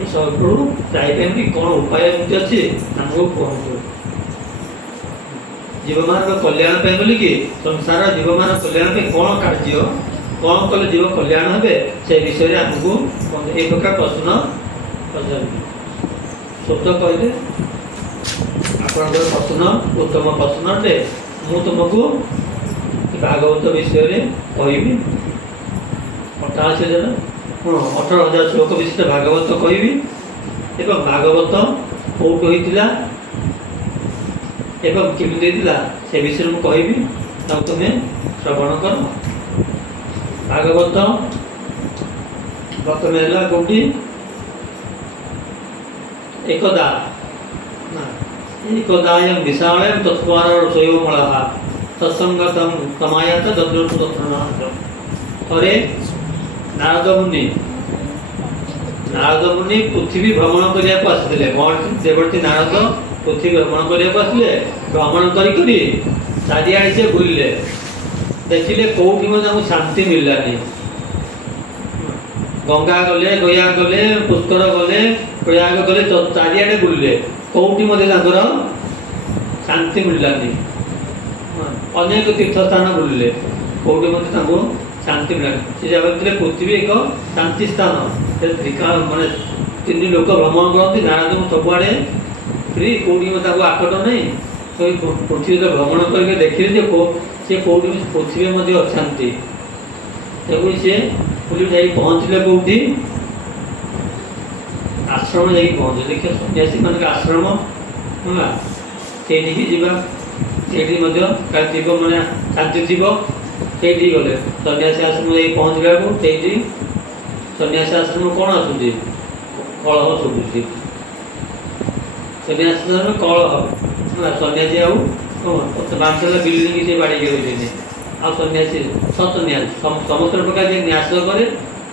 ये सर्प जाइए कौन उपाय अच्छे आमको कहतु जीव मान कल्याण बोलिकी संसार जीव मान कल्याण कौन कार्य कौन कले जीव कल्याण हे से विषय आमको ये प्रकार प्रश्न शब्द कहले आप प्रश्न उत्तम प्रश्नटे मु तुमको भागवत विषय कहबी 88,000 18,000 श्लोक विशिष्ट भागवत कहबी एवं भागवत कौट होता ଏବଂ କେମିତି ଦେଇଥିଲା ସେ ବିଷୟରେ ମୁଁ କହିବି, ତାକୁ ତୁମେ ଶ୍ରବଣ କର। ଭାଗବତ ପ୍ରଥମେ ହେଲା କୋଉଠି ଏକଦା ଏକଦାୟଂ ବିଶାଳଂ ତତ୍ୱାର ସ୍ୱୟଂମଳଃ ତତ୍ସଙ୍ଗତଂ କମାୟାତ ଦଦ୍ରତୁ ତତ୍ରନାଥ। ଥରେ ନାରଦ ମୁନି ପୃଥିବୀ ଭ୍ରମଣ କରିବାକୁ ଆସିଥିଲେ। ଦେବର୍ଷି ନାରଦ ପୃଥିବୀ ଭ୍ରମଣ କରିବାକୁ ଆସିଲେ। ଭ୍ରମଣ କରି ଚାରିଆଡ଼େ ସେ ବୁଲିଲେ, ଦେଖିଲେ କୋଉଠି ମଧ୍ୟ ତାଙ୍କୁ ଶାନ୍ତି ମିଳିଲାନି। ଗଙ୍ଗା ଗଲେ, ଗୟା ଗଲେ, ପୁଷ୍କର ଗଲେ, ପ୍ରୟାଗ ଗଲେ, ଚାରିଆଡ଼େ ବୁଲିଲେ, କୋଉଠି ମଧ୍ୟ ତାଙ୍କର ଶାନ୍ତି ମିଳିଲାନି। ଅନେକ ତୀର୍ଥସ୍ଥାନ ବୁଲିଲେ, କୋଉଠି ମଧ୍ୟ ତାଙ୍କୁ ଶାନ୍ତି ମିଳିଲାନି। ସେ ଭାବିଥିଲେ ପୃଥିବୀ ଏକ ଶାନ୍ତି ସ୍ଥାନ। ମାନେ ତିନି ଲୋକ ଭ୍ରମଣ କରନ୍ତି, ନାରଦଙ୍କୁ ସବୁଆଡ଼େ ଫ୍ରି, କୋଉଠି ତାଙ୍କୁ ଆକଟ ନାହିଁ। ପୃଥିବୀରେ ଭ୍ରମଣ କରିକି ଦେଖିଲେ ଯେ ସେ କୋଉଠି ପୃଥିବୀ ମଧ୍ୟ ଅଶାନ୍ତି। ତେଣୁ ସେ ପୁରୀ ଯାଇ ପହଞ୍ଚିଲେ କୋଉଠି ଆଶ୍ରମ ଯାଇକି ପହଞ୍ଚିଲେ। ଦେଖିବା ସନ୍ନ୍ୟାସୀ ମାନଙ୍କ ଆଶ୍ରମ ହେଲା, ସେଇଠିକି ଯିବା, ସେଇଠି ମଧ୍ୟ ଥିବ ମାନେ ଶାନ୍ତି ଥିବ। ସେଇଠି ଗଲେ ସନ୍ନ୍ୟାସୀ ଆଶ୍ରମ ଯାଇକି ପହଞ୍ଚିଲା ବେଳକୁ ସେଇଠି ସନ୍ନ୍ୟାସୀ ଆଶ୍ରମ କ'ଣ ଆସୁଛି? କଳହ ଶୁଭୁଛି। ସନ୍ନ୍ୟାସୀ ଆଶ୍ରମ କଳହ ହେଲା। ସନ୍ନ୍ୟାସୀ ଆଉ ପାଞ୍ଚ ବିଲ୍ଡିଂ ସେ ବାଡ଼ିକି ରହିଛନ୍ତି। ଆଉ ସନ୍ନ୍ୟାସୀ ସନ୍ନ୍ୟାସୀ ସମସ୍ତ ପ୍ରକାର ଯେ ନ୍ୟାସ କରେ,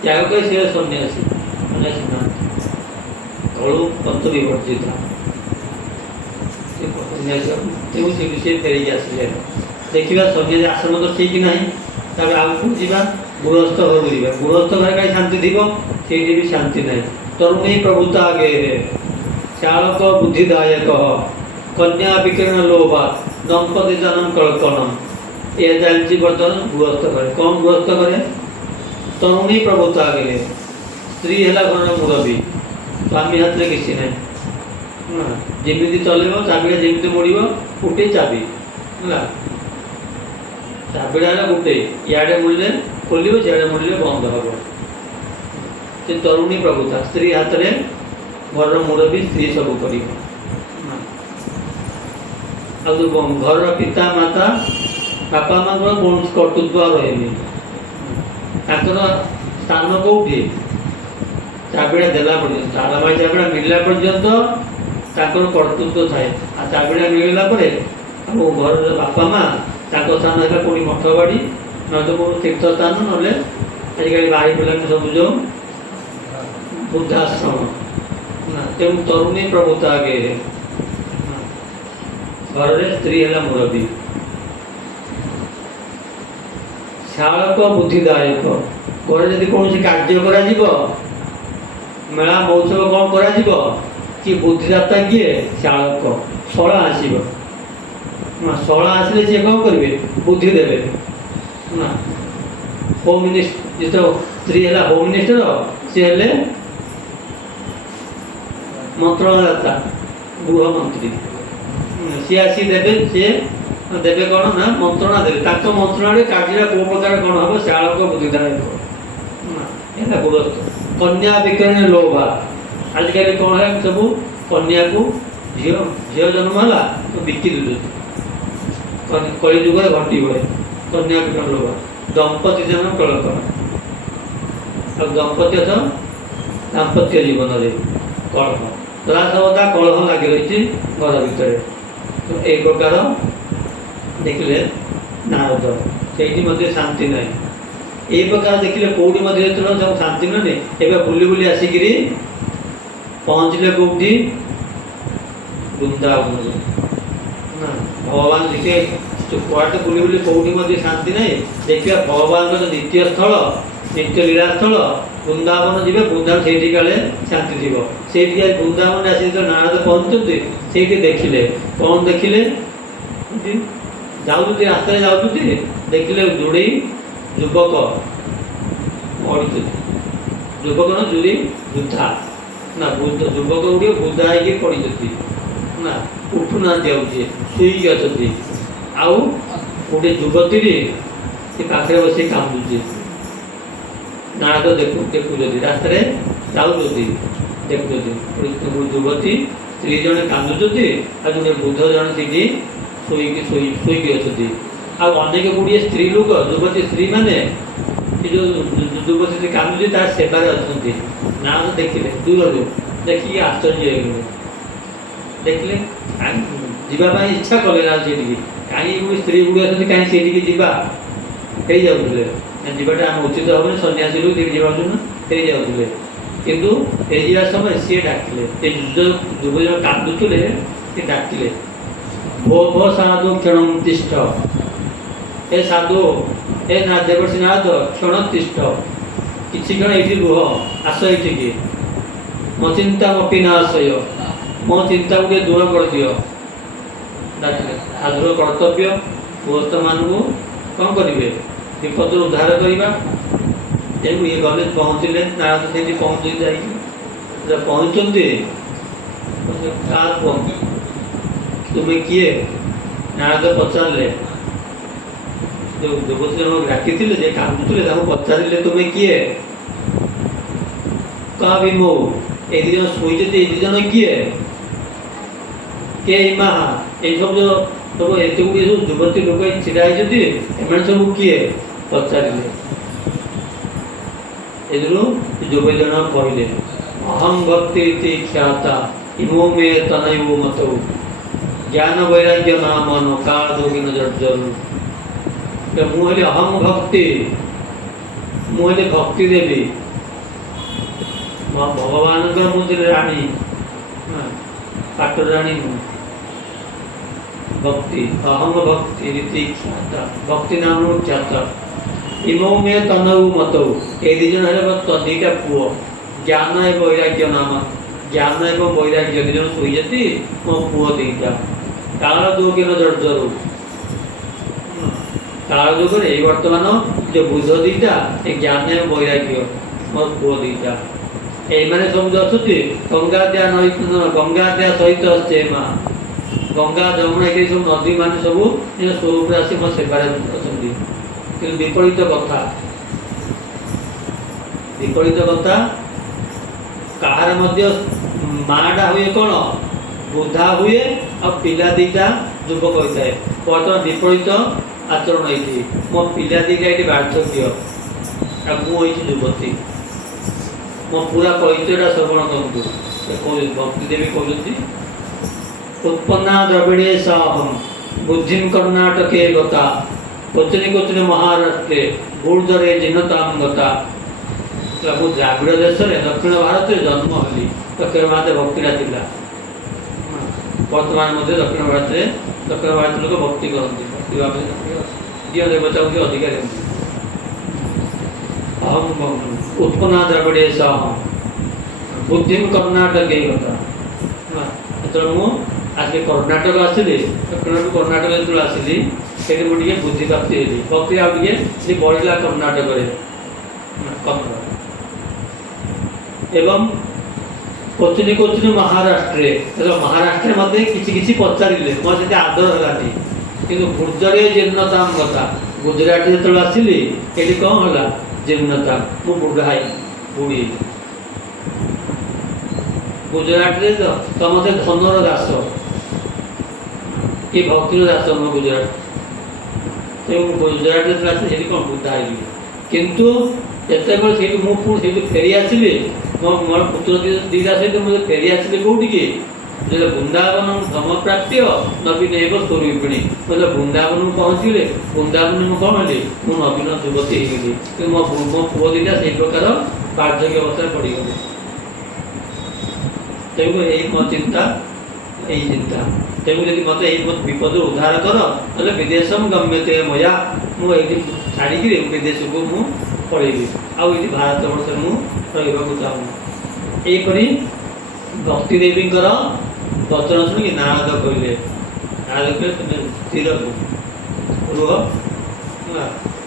ତ୍ୟାଗ করে ସେ ସନ୍ନ୍ୟାସୀ। ସନ୍ନ୍ୟାସୀ ନାହାନ୍ତି, ତଳୁ ପନ୍ତ ବିବର୍ଜିତ ସନ୍ନ୍ୟାସୀ। ତେଣୁ ସେ ଫେରିକି ଆସିଲେ। ଦେଖିବା ସନ୍ନ୍ୟାସୀ ଆଶ୍ରମ ତ ଠିକ ନାହିଁ। ତାପରେ ଆଗକୁ ଯିବା, ଗୃହସ୍ଥ ଘରକୁ ଯିବା। ଗୃହସ୍ଥ ଘରେ କାହିଁ ଶାନ୍ତି ଥିବ? ସେଇଠି ବି ଶାନ୍ତି ନାହିଁ। ତରୁଣୀ ପ୍ରଭୁତା ଆଗେରେ ଚାଳକ ବୁଦ୍ଧିଦାୟକ କନ୍ୟା ବିକିରଣ ଲୋଭା ଦମ୍ପତି ଜନମ କଳ୍ପନ। ଏହା ଚାଲିଛି ବର୍ତ୍ତମାନ ଗୃହସ୍ଥ ଘରେ। କ'ଣ ଗୃହସ୍ଥ ଘରେ? ତରୁଣୀ ପ୍ରଭୁତା ଆଗରେ, ସ୍ତ୍ରୀ ହେଲା ଘରର ମୁରବୀ, ସ୍ୱାମୀ ହାତରେ କିଛି ନାହିଁ। ଯେମିତି ଚଲେଇବ, ଚାବିଟା ଯେମିତି ମୋଡ଼ିବ, ଗୋଟେ ଚାବି ହେଲା। ଚାବିଟା ହେଲା ଗୋଟେ, ଇଆଡ଼େ ମୋଡ଼ିଲେ ଖୋଲିବ, ସିଆଡ଼େ ମୋଡ଼ିଲେ ବନ୍ଦ ହେବ। ସେ ତରୁଣୀ ପ୍ରଭୁତା, ସ୍ତ୍ରୀ ହାତରେ ଘରର ମୁରବୀ, ସ୍ତ୍ରୀ ସବୁ କରିବ। ଆଉ ଘରର ପିତା ମାତା ବାପା ମାଙ୍କର କୌଣସି କର୍ତ୍ତୃତ୍ୱ ରହିନି। ତାଙ୍କର ସ୍ଥାନ କୋଉଠି? ଚାବିଟା ଦେଲା ପର୍ଯ୍ୟନ୍ତ, ଆଲମାରୀ ଚାବିଟା ମିଳିଲା ପର୍ଯ୍ୟନ୍ତ ତାଙ୍କର କର୍ତ୍ତୃତ୍ୱ ଥାଏ। ଆଉ ଚାବିଟା ମିଳିଲା ପରେ ଆମ ଘରର ବାପା ମା, ତାଙ୍କ ସ୍ଥାନ ହେଲା କୋଉଠି? ମଠ ବାଡ଼ି, ନହେଲେ କୋଉ ତୀର୍ଥ ସ୍ଥାନ, ନହେଲେ ଆଜିକାଲି ବାହାରି ପିଲାଙ୍କୁ ସବୁ ଯେଉଁ ବୃଦ୍ଧାଶ୍ରମ। ତେଣୁ ତରୁଣୀ ପ୍ରଭୁତା ଆଗେରେ, ଘରରେ ସ୍ତ୍ରୀ ହେଲା ମୁରବୀ। ଶାଳକ ବୁଦ୍ଧିଦାୟକ, ଘରେ ଯଦି କୌଣସି କାର୍ଯ୍ୟ କରାଯିବ, ମେଳା ମହୋତ୍ସବ କ'ଣ କରାଯିବ, କି ବୁଦ୍ଧିଦାତା କିଏ? ଶାଳକ। ଶଳା ଆସିବ। ଶଳା ଆସିଲେ ସିଏ କ'ଣ କରିବେ? ବୁଦ୍ଧି ଦେବେ। ହୋମ ମିନିଷ୍ଟର, ଯେତେବେଳେ ସ୍ତ୍ରୀ ହେଲା ହୋମ ମିନିଷ୍ଟର, ସିଏ ହେଲେ ମନ୍ତ୍ରଣାଦାତା, ଗୃହମନ୍ତ୍ରୀ। ସିଏ ଆସି ଦେବେ, ସିଏ ଦେବେ କ'ଣ ନା ମନ୍ତ୍ରଣା ଦେବେ। ତାଙ୍କ ମନ୍ତ୍ରଣାରେ କାର୍ଯ୍ୟଟା କୋଉ ପ୍ରକାର କ'ଣ ହେବ? ଶାଳକ ବୁଦ୍ଧିଦାୟକ। ହେଲା ଗୃହସ୍ଥ। କନ୍ୟା ବିକିରଣ ଲୋଭା, ଆଜିକାଲି କ'ଣ ହେଲା? ସବୁ କନ୍ୟାକୁ ଝିଅ ଜନ୍ମ ହେଲା ତ ବିକି ଦେଉଛନ୍ତି। କଳି ଯୁଗରେ ଘଟିବ କନ୍ୟା ବିକିରଣ ଲୋଭା। ଦମ୍ପତି ଜନ୍ମ କଳକଣ। ଆଉ ଦମ୍ପତ୍ୟ ତ ଦାମ୍ପତ୍ୟ ଜୀବନରେ କଳହ, ସଦାସର୍ବଦା କଳହ ଲାଗି ରହିଛି ଘର ଭିତରେ। ତ এই ପ୍ରକାର ଦେଖିଲେ ନାରଦ, ସେଇଠି ମଧ୍ୟ ଶାନ୍ତି ନାହିଁ। এই ପ୍ରକାର ଦେଖିଲେ କୋଉଠି ମଧ୍ୟ ଯେତେବେଳେ ତାଙ୍କୁ ଶାନ୍ତି ମିଳୁନି। ଏବେ ବୁଲି ବୁଲି ଆସିକିରି ପହଞ୍ଚିଲେ କୋଉଠି? ବୃନ୍ଦାବନରେ। ଭଗବାନ ଦେଖେ କୁଆଡ଼େ ବୁଲି ବୁଲି କୋଉଠି ମଧ୍ୟ ଶାନ୍ତି ନାହିଁ। ଦେଖିବା ଭଗବାନଙ୍କର ଦ୍ୱିତୀୟ ସ୍ଥଳ, ନିତ୍ୟ ଲୀଳା ସ୍ଥଳ ବୃନ୍ଦାବନ ଯିବେ। ବୃନ୍ଦାବନ ସେଇଠି କାଳେ ଶାନ୍ତି ଥିବ। ସେଇଠି ବୃନ୍ଦାବନରେ ଆସି ଯେତେବେଳେ ନାରଦ ପହଞ୍ଚୁଛନ୍ତି, ସେଇଠି ଦେଖିଲେ କ'ଣ ଦେଖିଲେ? ଯାଉଛନ୍ତି, ରାସ୍ତାରେ ଯାଉଛନ୍ତି, ଦେଖିଲେ ଯୋଡ଼େଇ ଯୁବକ ମରୁଛନ୍ତି। ଯୁବକ ନା ଯୋଡ଼େଇ ବୃଦ୍ଧା, ନା ଯୁବକ ଗୁଡ଼ିକ ବୃଦ୍ଧା ହେଇକି ପଡ଼ିଛନ୍ତି, ନା ଉଠୁନାହାନ୍ତି, ଆଉ ଯିଏ ଶୋଇକି ଅଛନ୍ତି। ଆଉ ଗୋଟେ ଯୁବତୀରେ ସେ ପାଖରେ ବସି କାନ୍ଦୁଛି। ନାରଦ ଦେଖୁଛନ୍ତି, ରାସ୍ତାରେ ଯାଉଛନ୍ତି, ଦେଖୁଛନ୍ତି। ଯୁବତୀ ସ୍ତ୍ରୀ ଜଣେ କାନ୍ଦୁଛନ୍ତି, ଆଉ ଜଣେ ବୃଦ୍ଧ ଜଣେ ସେଇଠି ଶୋଇକି ଅଛନ୍ତି। ଆଉ ଅନେକ ଗୁଡ଼ିଏ ସ୍ତ୍ରୀ ଲୋକ ଯୁବତୀ ସ୍ତ୍ରୀ ମାନେ ଏ ଯେଉଁ ଯୁବତୀ କାନ୍ଦୁଛି ତା ସେବାରେ ଅଛନ୍ତି। ନାରଦ ଦେଖିଲେ ଦୂରରୁ, ଦେଖିକି ଆଶ୍ଚର୍ଯ୍ୟ ହେଇଗଲେ। ଦେଖିଲେ ଯିବା ପାଇଁ ଇଚ୍ଛା କଲେ ନା ସେଇଠିକି, କାହିଁକି ପୁଣି ସ୍ତ୍ରୀ ଗୁଡ଼ିଏ ଅଛନ୍ତି କାହିଁକି ସେଇଠିକି ଯିବା, ହେଇଯାଉଥିଲେ। ଯିବାଟା ଆମ ଉଚିତ ହେବନି, ସନ୍ନ୍ୟାସୀ ଲୋକ ସେଇଠି ଯିବାକୁ ନା ହେଇଯାଉଥିଲେ। କିନ୍ତୁ ହେଇଯିବା ସମୟ ସିଏ ଡାକିଲେ, ସେ ଯୁବ ଜଣ କାନ୍ଦୁଥିଲେ, ସେ ଡାକିଲେ ଭୋ ଭୋ ସାଧୁ କ୍ଷଣ ତିଷ୍ଠ, ଏ ସାଧୁ ଏ ନା ଦେବର୍ଷି ନାରଦ କ୍ଷଣ ତିଷ୍ଠ, କିଛି କ୍ଷଣ ଏଇଠି ରୁହ, ଆସ ଏଇଠିକି। ମୋ ଚିନ୍ତା ମୋ ପିନାଶୟ, ମୋ ଚିନ୍ତାକୁ ଟିକେ ଦୂର କରିଦିଅ। ଡାକିଲେ ସାଧୁର କର୍ତ୍ତବ୍ୟ ଗୃହସ୍ଥମାନଙ୍କୁ କ'ଣ କରିବେ, ବିପଦରୁ ଉଦ୍ଧାର କରିବା। ତେଣୁ ଇଏ ଗଲେ ପହଞ୍ଚିଲେ, ନାରଦ ସେଇଠି ପହଞ୍ଚି ଯାଇକି ପହଞ୍ଚନ୍ତି। କାହା ପୁଅ ତୁମେ କିଏ? ନାରଦ ପଚାରିଲେ। ଯେଉଁ ଯୁବତୀ ଜଣକୁ ଡାକିଥିଲେ ଯେ କାନ୍ଦୁଥିଲେ ତାଙ୍କୁ ପଚାରିଲେ ତୁମେ କିଏ? କାହା ଭୀମ ଏଇ ଦୁଇ ଜଣ ଶୋଇଛନ୍ତି, ଏଇ ଦୁଇ ଜଣ କିଏ? କିଏ ମା? ଏଇ ସବୁ ସବୁ ଏତେ ଗୁଡ଼ିଏ ସବୁ ଯୁବତୀ ଲୋକ ଛିଡ଼ା ହେଇଛନ୍ତି, ଏମାନେ ସବୁ କିଏ ପଚାରିଲେ। ଏଥିରୁ ଯୁବତୀ ଜଣ କହିଲେ ଅହଂ ଭକ୍ତି ଇତି ଖ୍ୟାତା ଇମୋ ମେ ତନୟୋ ମତୌ ଜ୍ଞାନ ବୈରାଗ୍ୟ ନାମନ କାଳ ଯୋଗିନ ଜର୍ଜରୁ। ମୁଁ ହେଲି ଅହଂ ଭକ୍ତି, ମୁଁ ହେଲି ଭକ୍ତି ଦେବୀ, ଭଗବାନଙ୍କର ମୁଁ ଥିଲି ରାଣୀ, ପାଟ ରାଣୀ ମୁଁ। ଭକ୍ତି ଅହଂ ଭକ୍ତି ଇତି ଖ୍ୟାତା, ଭକ୍ତି ନାମରୁ ଖ୍ୟାତ। ଇମୌ ମେ ତନୌ ମତୌ, ଏଇ ଦୁଇ ଜଣ ହେଲେ ଦିଟା ପୁଅ, ଜ୍ଞାନ ଏବଂ ବୈରାଗ୍ୟ ନାମ, ଜ୍ଞାନ ଏବଂ ବୈରାଗ୍ୟ ଦୁଇ ଜଣ ଶୋଇଛନ୍ତି, ମୋ ପୁଅ ଦିଟା। କାଳ ଯୋଗିନ ଜର୍ଜରୁ, କାଳ ଯୋଗରେ ଏଇ ବର୍ତ୍ତମାନ ଯେଉଁ ବୁଧ ଦିଟା, ଏ ଜ୍ଞାନ ଏବଂ ବୈରାଗ୍ୟ ମୋ ପୁଅ ଦିଟା। এইମାନେ ସବୁ ଯେଉଁ ଅଛନ୍ତି ଗଙ୍ଗାଦ୍ୟା ନଈ, ଗଙ୍ଗାଦ୍ୟା ସହିତ ସେ ମା, ଗଙ୍ଗା ଯମୁନା ଏଇ ସବୁ ନଦୀ ମାନେ ସବୁ ନିଜ ସ୍ୱରୂପରେ ଆସି ମୋ ସେବାରେ ଅଛନ୍ତି। କିନ୍ତୁ ବିପରୀତ କଥା, ବିପରୀତ କଥା କାହାର ମଧ୍ୟ ମାଟା ହୁଏ କ'ଣ ବୃଦ୍ଧା ହୁଏ, ଆଉ ପିଲା ଦିଟା ଯୁବକ ହୋଇଥାଏ। ବର୍ତ୍ତମାନ ବିପରୀତ ଆଚରଣ ହେଇଛି, ମୋ ପିଲା ଦିଟା ଏଠି ବାର୍ଦ୍ଧକ୍ୟ ଆଉ ମୁଁ ହେଇଛି ଯୁବତୀ। ମୋ ପୁରା ପରିଚୟଟା ଶ୍ରବଣ କରନ୍ତୁ। ଭକ୍ତି ଦେବୀ କହୁଛନ୍ତି ଉତ୍ପନ୍ନା ଦ୍ରବିଡ଼େ ସାହମ୍ ବୁଦ୍ଧିଂ କର୍ଣ୍ଣାଟକେ ଗତା କୋଚନି କୋଚନି ମହାରାଷ୍ଟ୍ରେ ଗୁର୍ଜରେ ଜିନତାଂ ଗତା। ମୁଁ ଦ୍ରାବିଡ଼ ଦେଶରେ ଦକ୍ଷିଣ ଭାରତରେ ଜନ୍ମ ହେଲି, ଦକ୍ଷିଣ ଭାରତରେ ଭକ୍ତିଟା ଥିଲା। ବର୍ତ୍ତମାନ ମଧ୍ୟ ଦକ୍ଷିଣ ଭାରତରେ ଲୋକ ଭକ୍ତି କରନ୍ତି, ଭକ୍ତି ଭାବରେ ଦିଅ ଦେବତାଙ୍କୁ ବି ଅଧିକାର ଦିଅନ୍ତି। ଉତ୍ପନ୍ନା ଦ୍ରବିଡ଼େ ସାହମ୍ ବୁଦ୍ଧିଂ କର୍ଣ୍ଣାଟକେ ଗତା। ଯେତେବେଳେ ମୁଁ ଆସିଲି କର୍ଣ୍ଣାଟକ ଆସିଲି, ଦକ୍ଷିଣରୁ କର୍ଣ୍ଣାଟକ ଯେତେବେଳେ ଆସିଲି, ସେଠି ମୁଁ ଟିକେ ବୁଦ୍ଧି ପ୍ରାପ୍ତି ହେଲି, ଭକ୍ତି ଆଉ ଟିକେ ବଢ଼ିଲା କର୍ଣ୍ଣାଟକରେ। ଏବଂ କୋଚିନି କୋଚିନି ମହାରାଷ୍ଟ୍ରରେ, ମହାରାଷ୍ଟ୍ରରେ ମୋତେ କିଛି କିଛି ପଚାରିଲେ, ମୋର ସେଠି ଆଦର ହେଲାନି। କିନ୍ତୁ ଗୁର୍ଜରେ ଜୀର୍ଣ୍ଣତାଂ କଥା, ଗୁଜୁରାଟ ଯେତେବେଳେ ଆସିଲି ଏଠି କ'ଣ ହେଲା ଜୀର୍ଣ୍ଣତା, ମୁଁ ବୁଢ଼ାଇ ବୁଢ଼ୀ। ଗୁଜୁରାଟରେ ସମସ୍ତେ ଧନର ଦାସ, କି ଭକ୍ତିର ଦାସ ନୁହଁ ଗୁଜୁରାଟ। ତେଣୁ ଗୁଜୁରାଟ ଯେତେବେଳେ ଆସିଲି ସେଠି କ'ଣ ବୁଦ୍ଧା ହେଇଗଲି। କିନ୍ତୁ ଯେତେବେଳେ ସେଇଠୁ ମୁଁ ପୁଣି ସେଇଠୁ ଫେରି ଆସିଲି, ମୋର ପୁତ୍ର ଦିଟା ସହିତ ମୁଁ ଫେରି ଆସିଲି କୋଉଠିକି, ଯେତେବେଳେ ବୃନ୍ଦାବନ ଧର୍ମ ପ୍ରାପ୍ୟ ନବୀନ ହେବ ସ୍ୱରୂପିଣୀ। ଯେତେବେଳେ ବୃନ୍ଦାବନକୁ ପହଞ୍ଚିଲେ, ବୃନ୍ଦାବନ ମୁଁ କ'ଣ ହେଲି, ମୁଁ ନବୀନ ଯୁବତୀ ହେଇଗଲି। କିନ୍ତୁ ମୋ ପୁଅ ଦିଟା ସେଇ ପ୍ରକାର ବାର୍ଦ୍ଧକ୍ୟ ଅବସ୍ଥାରେ ପଡ଼ିଗଲେ। ତେଣୁ ଏଇ ମୋ ଚିନ୍ତା, ଏଇ ଚିନ୍ତା। ତେଣୁ ଯଦି ମୋତେ ଏଇ ବିପଦରୁ ଉଦ୍ଧାର କର, ତାହେଲେ ବିଦେଶମ ଗମ୍ୟତେ ମୟା, ମୁଁ ଏଇଠି ଛାଡ଼ିକିରି ବିଦେଶକୁ ମୁଁ ପଳେଇବି, ଆଉ ଏଇଠି ଭାରତ ବର୍ଷରେ ମୁଁ ରହିବାକୁ ଚାହୁଁ। ଏହିପରି ଭକ୍ତି ଦେବୀଙ୍କର ବଚନ ଶୁଣିକି ନାରଦ କହିଲେ, ନାରଦ କହିଲେ ତୁମେ ସ୍ଥିର ରୁହ,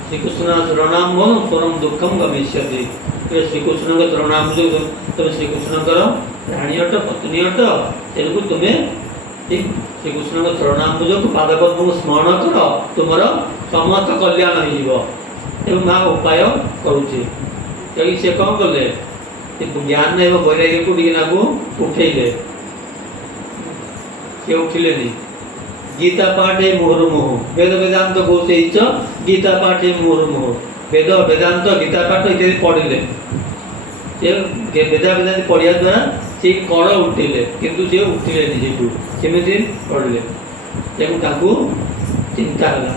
ଶ୍ରୀକୃଷ୍ଣ ଚରଣାମ୍ବନ ସ୍ୱରମ୍ ଦୁଃଖମ୍ ଗମିଷ୍ୟତି। ଶ୍ରୀକୃଷ୍ଣଙ୍କ ଚରଣାମ୍ବ ଯୋଗୁଁ ତୁମେ ଶ୍ରୀକୃଷ୍ଣଙ୍କର ରାଣୀ ଅଟ, ପତ୍ନୀ ଅଟ, ତେଣୁକୁ ତୁମେ ଶ୍ରୀକୃଷ୍ଣଙ୍କ ଚରଣାମ୍ବ ଯୋଗୁଁ ପାଦପଦ୍ମକୁ ସ୍ମରଣ କର, ତୁମର ସମସ୍ତ କଲ୍ୟାଣ ହେଇଯିବ। ଏବଂ ମା ଉପାୟ କରୁଛି। ତେଣୁ ସେ କ'ଣ କଲେ, ଜ୍ଞାନ ଏବଂ ବୈରାଗ୍ୟକୁ ଟିକେ ନାକୁ ଉଠେଇଲେ। କିଏ ଉଠିଲେନି, गीता पाठे मुहुर्मुहुः वेद वेदांत घोषयिच गीता पाठे मुहुर्मुहुः वेद वेदांत गीता पाठ इत्यादि पढ़िले वेदा वेदांत पढ़िया द्वारा से कड़ उठिले किंतु से उठिले सेठू सेमती पढ़िले तेणु चिंता है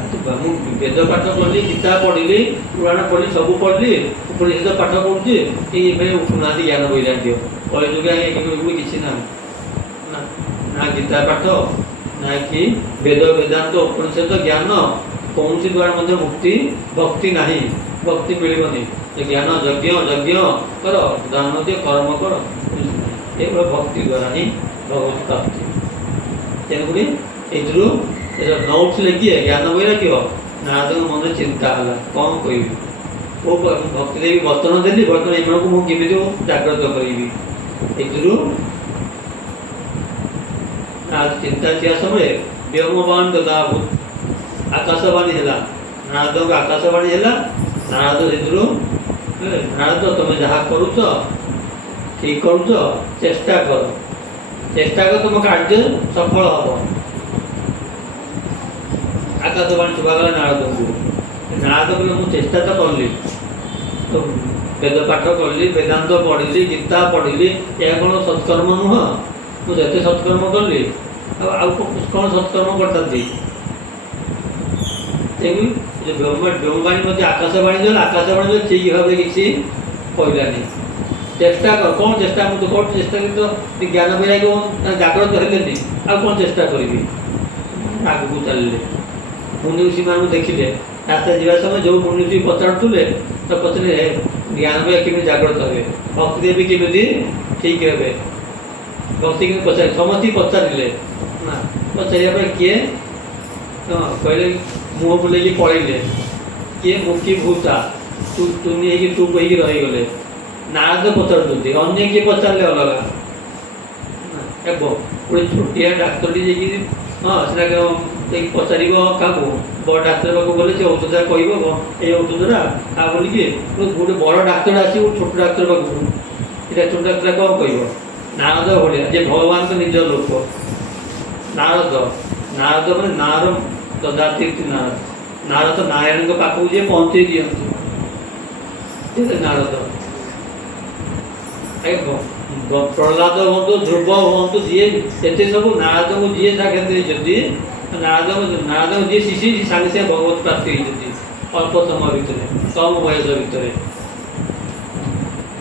वेद पाठ कली गीता पढ़ी पुराण पढ़ी सब पढ़ी उपनिषद पाठ पढ़ुचे ये उठुना ज्ञान वैराग्य कलयुगे किसी ना ना गीता पाठ ना कि वेद वेदांत उपनिषद ज्ञान कौन सी द्वारा मध्य मुक्ति भक्ति नहीं भक्ति मिलनी ज्ञान यज्ञ यज्ञ कर दान दे कर्म कर ये भक्ति द्वारा ही भगवत प्राप्ति तेणुक ये नोट्स लिखिए ज्ञान वैराग्य नारद मन चिंता है कौन कह वो भक्ति देवी बर्तन देली बर्तन एम मुझे जाग्रत करी आज चिंता किया समय व्योमवान ददाभूत आकाशवाणी है नारद को आकाशवाणी है नारद से नारद तुम जहाँ करुच ठीक करुच चेष्टा कर तुम कार्य सफल हम आकाशवाणी शुभागला नारद को नारद बोले मुझे चेष्टा तो कली तो वेद पाठ कली वेदांत पढ़ी गीता पढ़ी यह कौन सत्कर्म नुह मुझे सत्कर्म कली कौन सत्कर्म करता व्योमवाणी मध्य आकाशवाणी आकाशवाणी ठीक भाव किसी कहलानी चेष्टा कर कौन चेष्टा मुझे कौन चेष्टा तो ज्ञान वैराग्य जाग्रत हेल्ले आ कौन चेष्टा करी आगे चलिए मुनि ऋषि मान देखिले रास्ता जावा समय जो मुनि ऋषि पचारुले तो पचने ज्ञान वैराग्य केमी जाग्रत हे भक्ति देवी केमी ठीक हे भक्ति के पचार समस्त पचारे ना पचार किए कहले मुह बुले पड़े किए मुखी भूता तू तुनी तू कही रहीगले नारद पचार अन्य किए पचारे अलग गोटे छोटिया डाक्तर हाँ से पचार क्या बड़ डाक्तर पाक गले से औषध कह ये औषधरा आ बोलिए गोटे बड़ डाक्तर आस छोट डाक्तर पाक ये छोट डाक्तर कौन कह नारद भाया जे भगवान तो निज लोक नारद नारद मैंने नार ददातीर्थ नारद नारद तो नारायण के पाखक जी पहुँचे दिखते नारद प्रहलाद हूँ ध्रुव हूँ जी ये सब नारद को जी साक्षात नारद को जी शिशि सागे सागे भगवत प्राप्ति अल्प समय भितर कम बयस भितर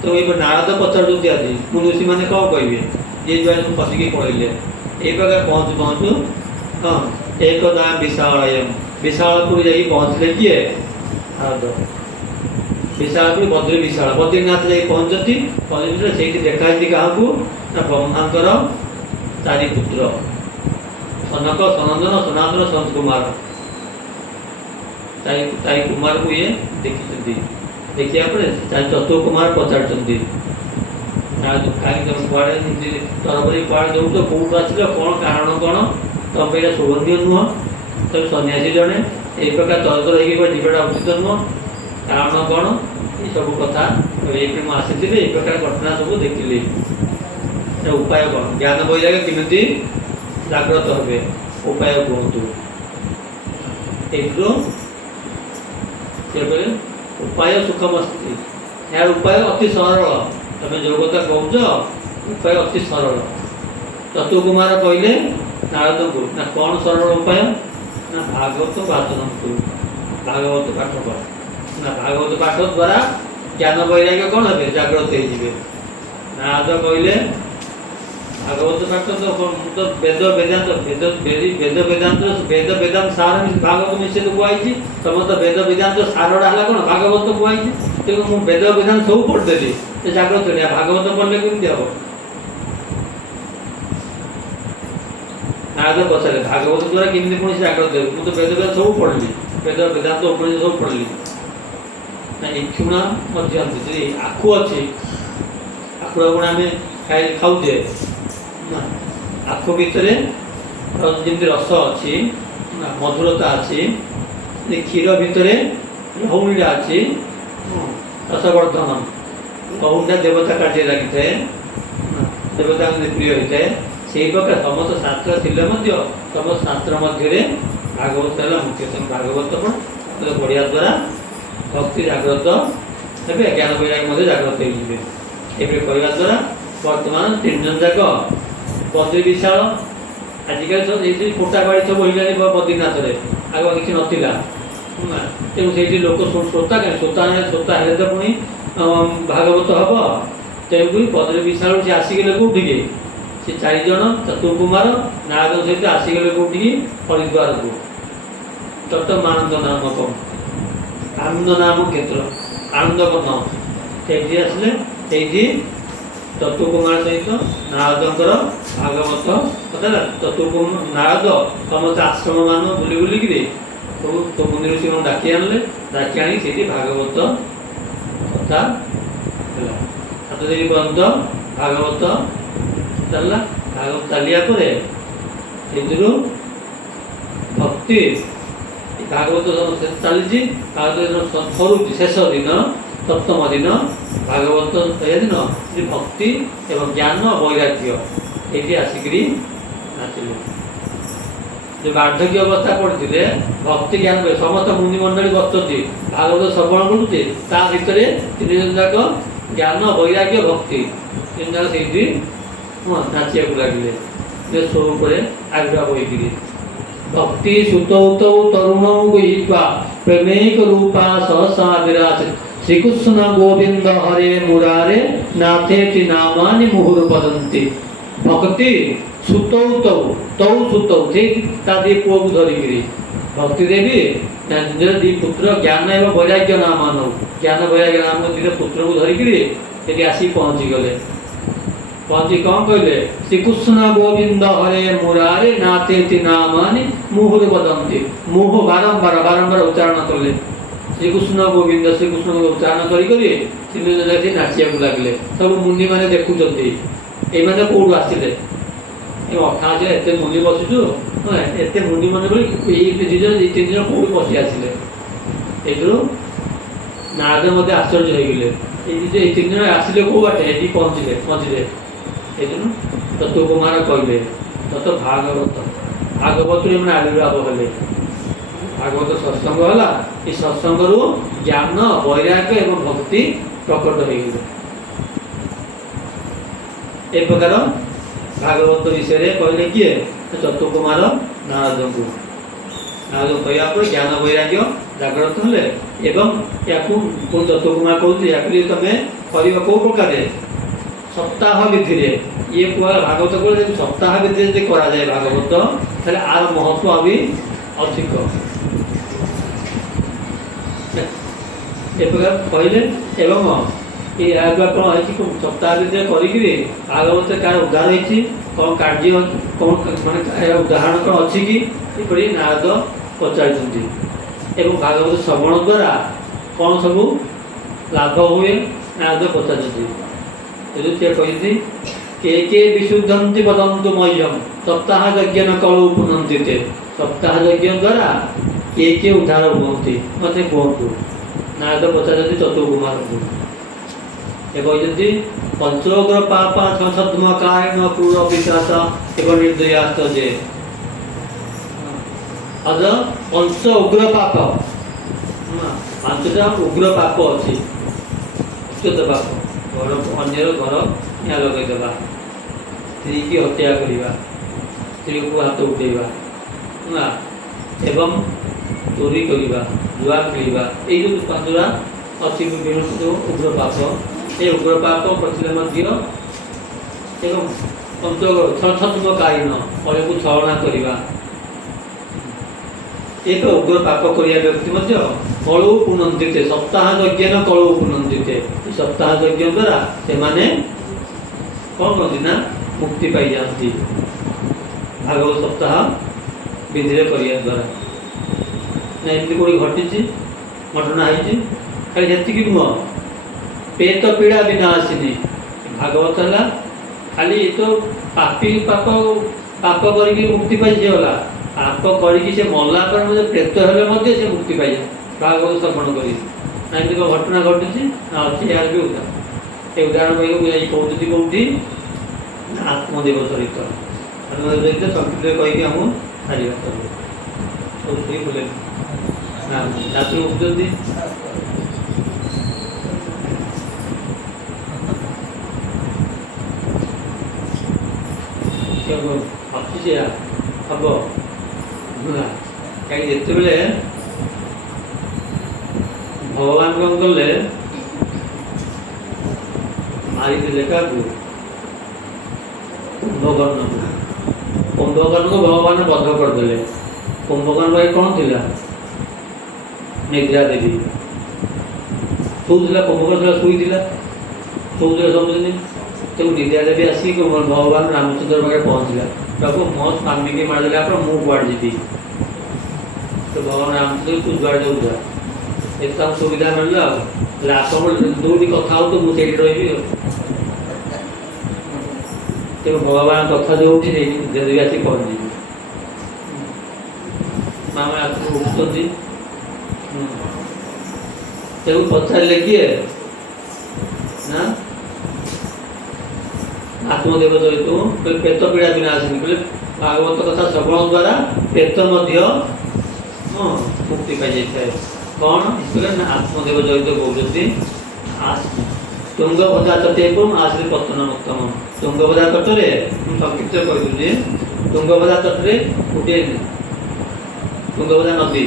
तो ये नारद पचार आज मुनि मैंने कौन कहे ये जो पशिकी पढ़े ये प्रकार पहुँचू पहुँचू हाँ एक दाम विशालयम विशालपुर जा पहुँचले किए नारद विशालपुर बद्री विशाल बद्रीनाथ जा पहुँचती पहुँच से देखा क्या ना ब्रह्मांकर चारि पुत्र सनक सनंदन सनातन संत कुमार चारि कुमार को ये देखी देखिया चतुर कुमार पचार तरफ पाड़ जो तो कौट आस कौन कारण कौन तुम पे शोभनीय नुह तुम सन्यासी जड़े ये प्रकार तरतर होगा उचित नुह कारण कौन ये सब कथा ये आसी ये प्रकार घटना सब देखिले उपाय कौन ज्ञान वैराग्य केमी जाग्रत हे उपाय कहतु एक उपाय सुखमस्ती यार उपाय अति सरल तुम जो कथा कौच उपाय अति सरल चतु कुमार कहले नारद को ना कौन सरल उपाय ना भागवत वाचन करू भागवत पाठ कर ना भागवत पाठ द्वारा ज्ञान वैराग्य कौन हे जाग्रत हो नारद कहले भागवत पाठ तो वेद वेदांत वेद वेदांत वेद वेदांत सार भागवत मिश्रित कहुई समस्त वेद वेदांत सारटा है कौन भागवत कहुई तेणु मुझे वेद वेदांत सब पढ़ीदेली जाग्रत हो भागवत पढ़ले केमती हम नारद पचारे भागवत द्वारा केमती कौन जाग्रत हो मुझे वेद वेदांत सब पढ़ली वेद वेदांत उपनिषद सब पढ़ली ना इक्षुणा आखु अच्छी आखुड़ गुण आम खाऊे आखु भितर जमी रस अच्छी मधुरता अच्छी क्षीर भितर लहुणीटा अच्छी रसवर्धन लहुणीटा देवता कार्य लगी थाए देवता प्रिय होता है সেই প্রকার সমস্ত শাস্ত্র ଥିଲେ ମଧ୍ୟ ସମସ୍ତ ଶାସ୍ତ୍ର ମଧ୍ୟରେ ଭାଗବତ ହେଲା ମୁଖ୍ୟ। ତେଣୁ ଭାଗବତ ପଢ଼ିବା ଦ୍ୱାରା ଭକ୍ତି ଜାଗ୍ରତ ହେବେ, ଜ୍ଞାନ ବୈରାଗ୍ୟ ମଧ୍ୟ ଜାଗ୍ରତ ହେଇଯିବେ। ଏପରି କରିବା ଦ୍ୱାରା ବର୍ତ୍ତମାନ 3 ଜଣ ଯାକ ବଦ୍ରି ବିଶାଳ, ଆଜିକାଲି ସବୁ ଏଇଠି ଫୋଟା ବାଡ଼ି ସବୁ ହେଇଲାଣି ବଦ୍ରିନାଥରେ, ଆଗ କିଛି ନଥିଲା। ତେଣୁ ସେଇଠି ଲୋକ ଶ୍ରୋତା କାହିଁ ଶ୍ରୋତା ହେଲେ ତ ପୁଣି ଭାଗବତ ହବ। ତେଣୁକରି ବଦ୍ରି ବିଶାଳ ସେ ଆସିଗଲେ କେଉଁଠିକି, ସେ 4 ଜଣ ଚତୁର୍କୁମାର ନାରଦ ସହିତ ଆସିଗଲେ କେଉଁଠିକି, ହରିଦ୍ୱାରକୁ। ତଟମାନନ୍ଦ ନାମକ ଆନନ୍ଦ ନାମ କ୍ଷେତ୍ର, ଆନନ୍ଦବନ, ସେଇଠି ଆସିଲେ। ସେଇଠି ଚତୁର୍କୁମାର ସହିତ ନାରଦଙ୍କର ଭାଗବତ କଥା। ନାରଦ ସମସ୍ତେ ଆଶ୍ରମ ମାନ ବୁଲି ବୁଲିକିରି ସବୁ ମୁନି ଋଷିମାନଙ୍କୁ ଡାକି ଆଣିଲେ। ଡାକି ଆଣି ସେଇଠି ଭାଗବତ କଥା ହେଲା। 7 ଦିନ ପର୍ଯ୍ୟନ୍ତ ଭାଗବତ ଚାଲିଲା। ଭାଗବତ ଚାଲିବା ପରେ ସେଥିରୁ ଭକ୍ତି ଭାଗବତ ଚାଲିଛି। ଭାଗବତ ସରୁଛି ଶେଷ ଦିନ, 7ମ ଦିନ ଭାଗବତ ଦିନ ଭକ୍ତି ଏବଂ ଜ୍ଞାନ ବୈରାଗ୍ୟ ଏଇଠି ଆସିକିରି ଆସିଲେ। ଯେଉଁ ବାର୍ଦ୍ଧକ୍ୟ ଅବସ୍ଥା ପଡ଼ିଥିଲେ ଭକ୍ତି ଜ୍ଞାନ ସମସ୍ତ ମୁନି ମଣ୍ଡଳୀ ବସିଛନ୍ତି, ଭାଗବତ ଶ୍ରବଣ କରୁଛି। ତା ଭିତରେ 3 ଜଣ ଯାକ ଜ୍ଞାନ ବୈରାଗ୍ୟ ଭକ୍ତି 3 ଜଣ ସେଇଠି ନାଚିବାକୁ ଲାଗିଲେ। ସ୍ୱରୂପରେ ଆବିର୍ଭାବ ହୋଇକିରି ଭକ୍ତି ସୁତୌତୌ ତରୁଣ ଗୃହୀତ୍ୱା ପ୍ରେମୈକ ରୂପା ସହସା ବିରାଜ ଶ୍ରୀକୃଷ୍ଣ ଗୋବିନ୍ଦ ହରେ ମୁରାରେ ନାଥେତି ନାମାନି ମୁହୁର ବଦନ୍ତି। ଭକ୍ତି ସୁତୌତୌ ତୌ ସୁତୌ ସେ ତା 2 ପୁଅକୁ ଧରିକିରି ଭକ୍ତି ଦେବୀ ନିଜର 2 ପୁତ୍ର ଜ୍ଞାନ ଏବଂ ବୈରାଗ୍ୟ ନାମ ନଉ ଜ୍ଞାନ ବୈରାଗ୍ୟ ନାମ 2 ପୁତ୍ରକୁ ଧରିକିରି ସେଠି ଆସି ପହଞ୍ଚିଗଲେ। ପହଞ୍ଚି କ'ଣ କହିଲେ, ଶ୍ରୀକୃଷ୍ଣ ଗୋବିନ୍ଦ ହରେ ମୁରାରେ ନାଥେତି ନାମାନି ମୁହୁର ବଦନ୍ତି। ମୁହ ବାରମ୍ବାର ଉଚ୍ଚାରଣ କଲେ। ଶ୍ରୀକୃଷ୍ଣ ଗୋବିନ୍ଦ ଉଚ୍ଚାରଣ କରିକରି 3 ଜଣ ଯାକ ନାଚିବାକୁ ଲାଗିଲେ। ସବୁ ମୁନି ମାନେ ଦେଖୁଛନ୍ତି ଏମାନେ କୋଉଠୁ ଆସିଲେ। ଏ 88 ଏତେ ମୁନି ବସୁଛୁ, ଏତେ ମୁନି ମାନେ ବୋଲି ଏଇ 3 ଜଣ କୋଉଠୁ ବସି ଆସିଲେ। ଏଥିରୁ ନାରଦ ମଧ୍ୟ ଆଶ୍ଚର୍ଯ୍ୟ ହେଇଗଲେ। ଏଇ 3 ଜଣ ଆସିଲେ କୋଉ ବାଟେ, ଏଠି ପହଞ୍ଚିଲେ ମଝିରେ। ଏଥିରୁ ଚତୁର୍କୁମାର କହିଲେ ତତ ଭାଗବତରୁ ଏମାନେ ଆବିର୍ଭାବ ହେଲେ। ଭାଗବତ ସତ୍ସଙ୍ଗ ହେଲା। ଏ ସତ୍ସଙ୍ଗରୁ ଜ୍ଞାନ ବୈରାଗ୍ୟ ଏବଂ ଭକ୍ତି ପ୍ରକଟ ହେଇଗଲେ। ଏ ପ୍ରକାର ଭାଗବତ ବିଷୟରେ କହିଲେ କିଏ, ଚତୁର୍କୁମାର ନାରଦଙ୍କୁ। ନାରଦ କହିବା ପରେ ଜ୍ଞାନ ବୈରାଗ୍ୟ ଜାଗ୍ରତ ହେଲେ। ଏବଂ ୟାକୁ ଚତୁର୍କୁମାର କହୁଛି, ୟାକୁ ଯଦି ତମେ କରିବ କେଉଁ ପ୍ରକାରେ, ସପ୍ତାହ ବିଧିରେ। ଇଏ କୁହା ଭାଗବତ କଲେ ଯଦି ସପ୍ତାହ ଭିତରେ ଯଦି କରାଯାଏ ଭାଗବତ, ତାହେଲେ ଆର ମହତ୍ଵ ବି ଅଧିକ। ଏ ପ୍ରକାର କହିଲେ। ଏବଂ ଏହା କ'ଣ ହେଇଛି, ସପ୍ତାହ ଭିତରେ କରିକିରି ଭାଗବତ କାହାର ଉଦ୍ଧାର ହେଇଛି, କ'ଣ କାର୍ଯ୍ୟ, କ'ଣ ମାନେ ଉଦାହରଣ କ'ଣ ଅଛି କି, ଏପରି ନାରଦ ପଚାରିଛନ୍ତି। ଏବଂ ଭାଗବତ ଶ୍ରବଣ ଦ୍ୱାରା କ'ଣ ସବୁ ଲାଭ ହୁଏ ନାରଦ ପଚାରିଛନ୍ତି। ସେ କହିଛନ୍ତି, କେ ବିଶୁଦ୍ଧନ୍ତି ବଦନ୍ତୁ ମହ୍ୟମ୍ ସପ୍ତାହ ଯଜ୍ଞ କଳୁ ପୁନନ୍ତି। ସପ୍ତାହ ଯଜ୍ଞ ଦ୍ୱାରା କିଏ ଉଦ୍ଧାର ହୁଅନ୍ତି ମୋତେ କୁହନ୍ତୁ। ନାରଦ ପଚାରିଛନ୍ତି ଚତୁର୍କୁମାରଙ୍କୁ। ସେ କହିଛନ୍ତି, ପଞ୍ଚୋଗ୍ର ପାପ ଛଦ୍ମ କାରଣ କ୍ରୂର ପିଶାଚ ଏବଂ ନିର୍ଦ୍ଦୟାସ୍ତ ଯେ। ପଞ୍ଚ ଉଗ୍ର ପାପ, 5ଟା ଉଗ୍ର ପାପ ଅଛି। ଉଚ୍ଚତ ପାପ, ଅନ୍ୟର ଘର ନିଆଁ ଲଗାଇଦେବା, ସ୍ତ୍ରୀକି ହତ୍ୟା କରିବା, ସ୍ତ୍ରୀକୁ ହାତ ଉଠେଇବା, ଏବଂ ଚୋରି କରିବା, ଜୁଆ ଖେଳିବା, ଏଇ ଯେଉଁ 5ଟା ଅଛି ବିଭିନ୍ନ ଉଗ୍ର ପାପ। ଏ ଉଗ୍ର ପାପ କରିଥିଲେ ମଧ୍ୟ ଏବଂ ଛଦ୍ମ କାରଣ ଫଳକୁ ଛଳନା କରିବା, ଏକ ଉଗ୍ର ପାପ କରିବା ବ୍ୟକ୍ତି ମଧ୍ୟ କଳୁ ପୁନନ୍ଦିତେ ସପ୍ତାହ ଯଜ୍ଞ କଳୁ ପୁନନ୍ଦିତେ। ସପ୍ତାହ ଯଜ୍ଞ ଦ୍ୱାରା ସେମାନେ କ'ଣ କରନ୍ତି ନା ମୁକ୍ତି ପାଇଯାଆନ୍ତି। ଭାଗବତ ସପ୍ତାହ ବିଧିରେ କରିବା ଦ୍ୱାରା ନା ଏମିତି କେଉଁଠି ଘଟିଛି, ଘଟଣା ହେଇଛି। ଖାଲି ସେତିକି ନୁହଁ, ପେଟ ପୀଡ଼ା ବିନା ଆସିନି। ଭାଗବତ ହେଲା ଖାଲି ଏ ତ ପାପ କରିକି ମୁକ୍ତି ପାଇଗଲା। ପାପ କରିକି ସେ ମଲା ପରେ ମଧ୍ୟ ପ୍ରେତ ହେଲେ ମଧ୍ୟ ସେ ମୁକ୍ତି ପାଇଯାଏ ଭାଗବତ ଶ୍ରବଣ କରି। ନା ଏମିତି କ'ଣ ଘଟଣା ଘଟିଛି ନା ଅଛି, ଏହାର ବି ଉଦାହରଣ। ଏ ଉଦାହରଣ କହିବାକୁ ଯାଇ କହୁଛନ୍ତି କେଉଁଠି, ଆତ୍ମଦେବ ଚରିତ୍ର। ଆତ୍ମଦେବ ଜୟିତ ସଂକ୍ଷିପ୍ତରେ କହିକି ଆମକୁ ହାରିବା ସବୁ ସବୁ ସେଇ ବୋଲେ ରାତ୍ରି ଉଠୁଛନ୍ତି ଅଛି ସେ ହବ କାହିଁକି ଯେତେବେଳେ ଭଗବାନ କ'ଣ କଲେ ମାରିଦେଲେ କାହାକୁ କୁମ୍ଭକର୍ଣ୍ଣକୁ ଭଗବାନ ବଧ କରିଦେଲେ। କୁମ୍ଭକର୍ଣ୍ଣ ଭାଇ କ'ଣ ଥିଲା ନିଦ୍ରା ଦେବୀ ଶୋଉଥିଲା କୁମ୍ଭକର୍ଣ୍ଣ ଶୋଇଥିଲା ସବୁଦିନ ତେଣୁ ନିଦ୍ରା ଦେବୀ ଆସିକି ଭଗବାନ ରାମଚନ୍ଦ୍ର ପାଖରେ ପହଞ୍ଚିଲା ପ୍ରଭୁ ମୋ ସ୍ୱାମୀକି ମାରିଦେଲେ ଆପଣ ମୁଁ କୁଆଡ଼େ ଯିବି ତ ଭଗବାନ ରାମଚନ୍ଦ୍ର ତୁ ଯୁଆଡ଼େ ଯାଉଥିଲା ଏତେ ତାଙ୍କୁ ସୁବିଧା ମିଳିଲା ଆଉ ହେଲେ ଆପଣ ଯୋଉଠି କଥା ହଉ ତ ମୁଁ ସେଇଠି ରହିବି ଆଉ ତେଣୁ ଭଗବାନ କଥା ଯୋଉଠି ସେଇଠି ଯଦି ଆସି ପହଞ୍ଚିବି ମାମା ଆସି ଉଠୁଛନ୍ତି ତେଣୁ ପଚାରିଲେ କିଏ ନା ଆତ୍ମଦେବ ଜୟିତ ପେଟ ପୀଡ଼ା ବିନା ଆସିନି କହିଲେ ଭାଗବତ କଥା ଶ୍ରବଣ ଦ୍ୱାରା ପେଟ ମଧ୍ୟ ମୁକ୍ତି ପାଇଯାଇଥାଏ କ'ଣ ନା ଆତ୍ମଦେବ ଜୟିତ କହୁଛନ୍ତି ତୁଙ୍ଗଭଦ୍ରା ତଟେ ଏବଂ ଆଶ୍ରୀ ପତନ ମୁକ୍ତମ ତୁଙ୍ଗଭଦ୍ରା ତଟରେ ମୁଁ ସଂକ୍ଷିପ୍ତ କହିଦେଉଛି ତୁଙ୍ଗଭଦ୍ରା ତଟରେ ଗୋଟିଏ ତୁଙ୍ଗଭଦ୍ରା ନଦୀ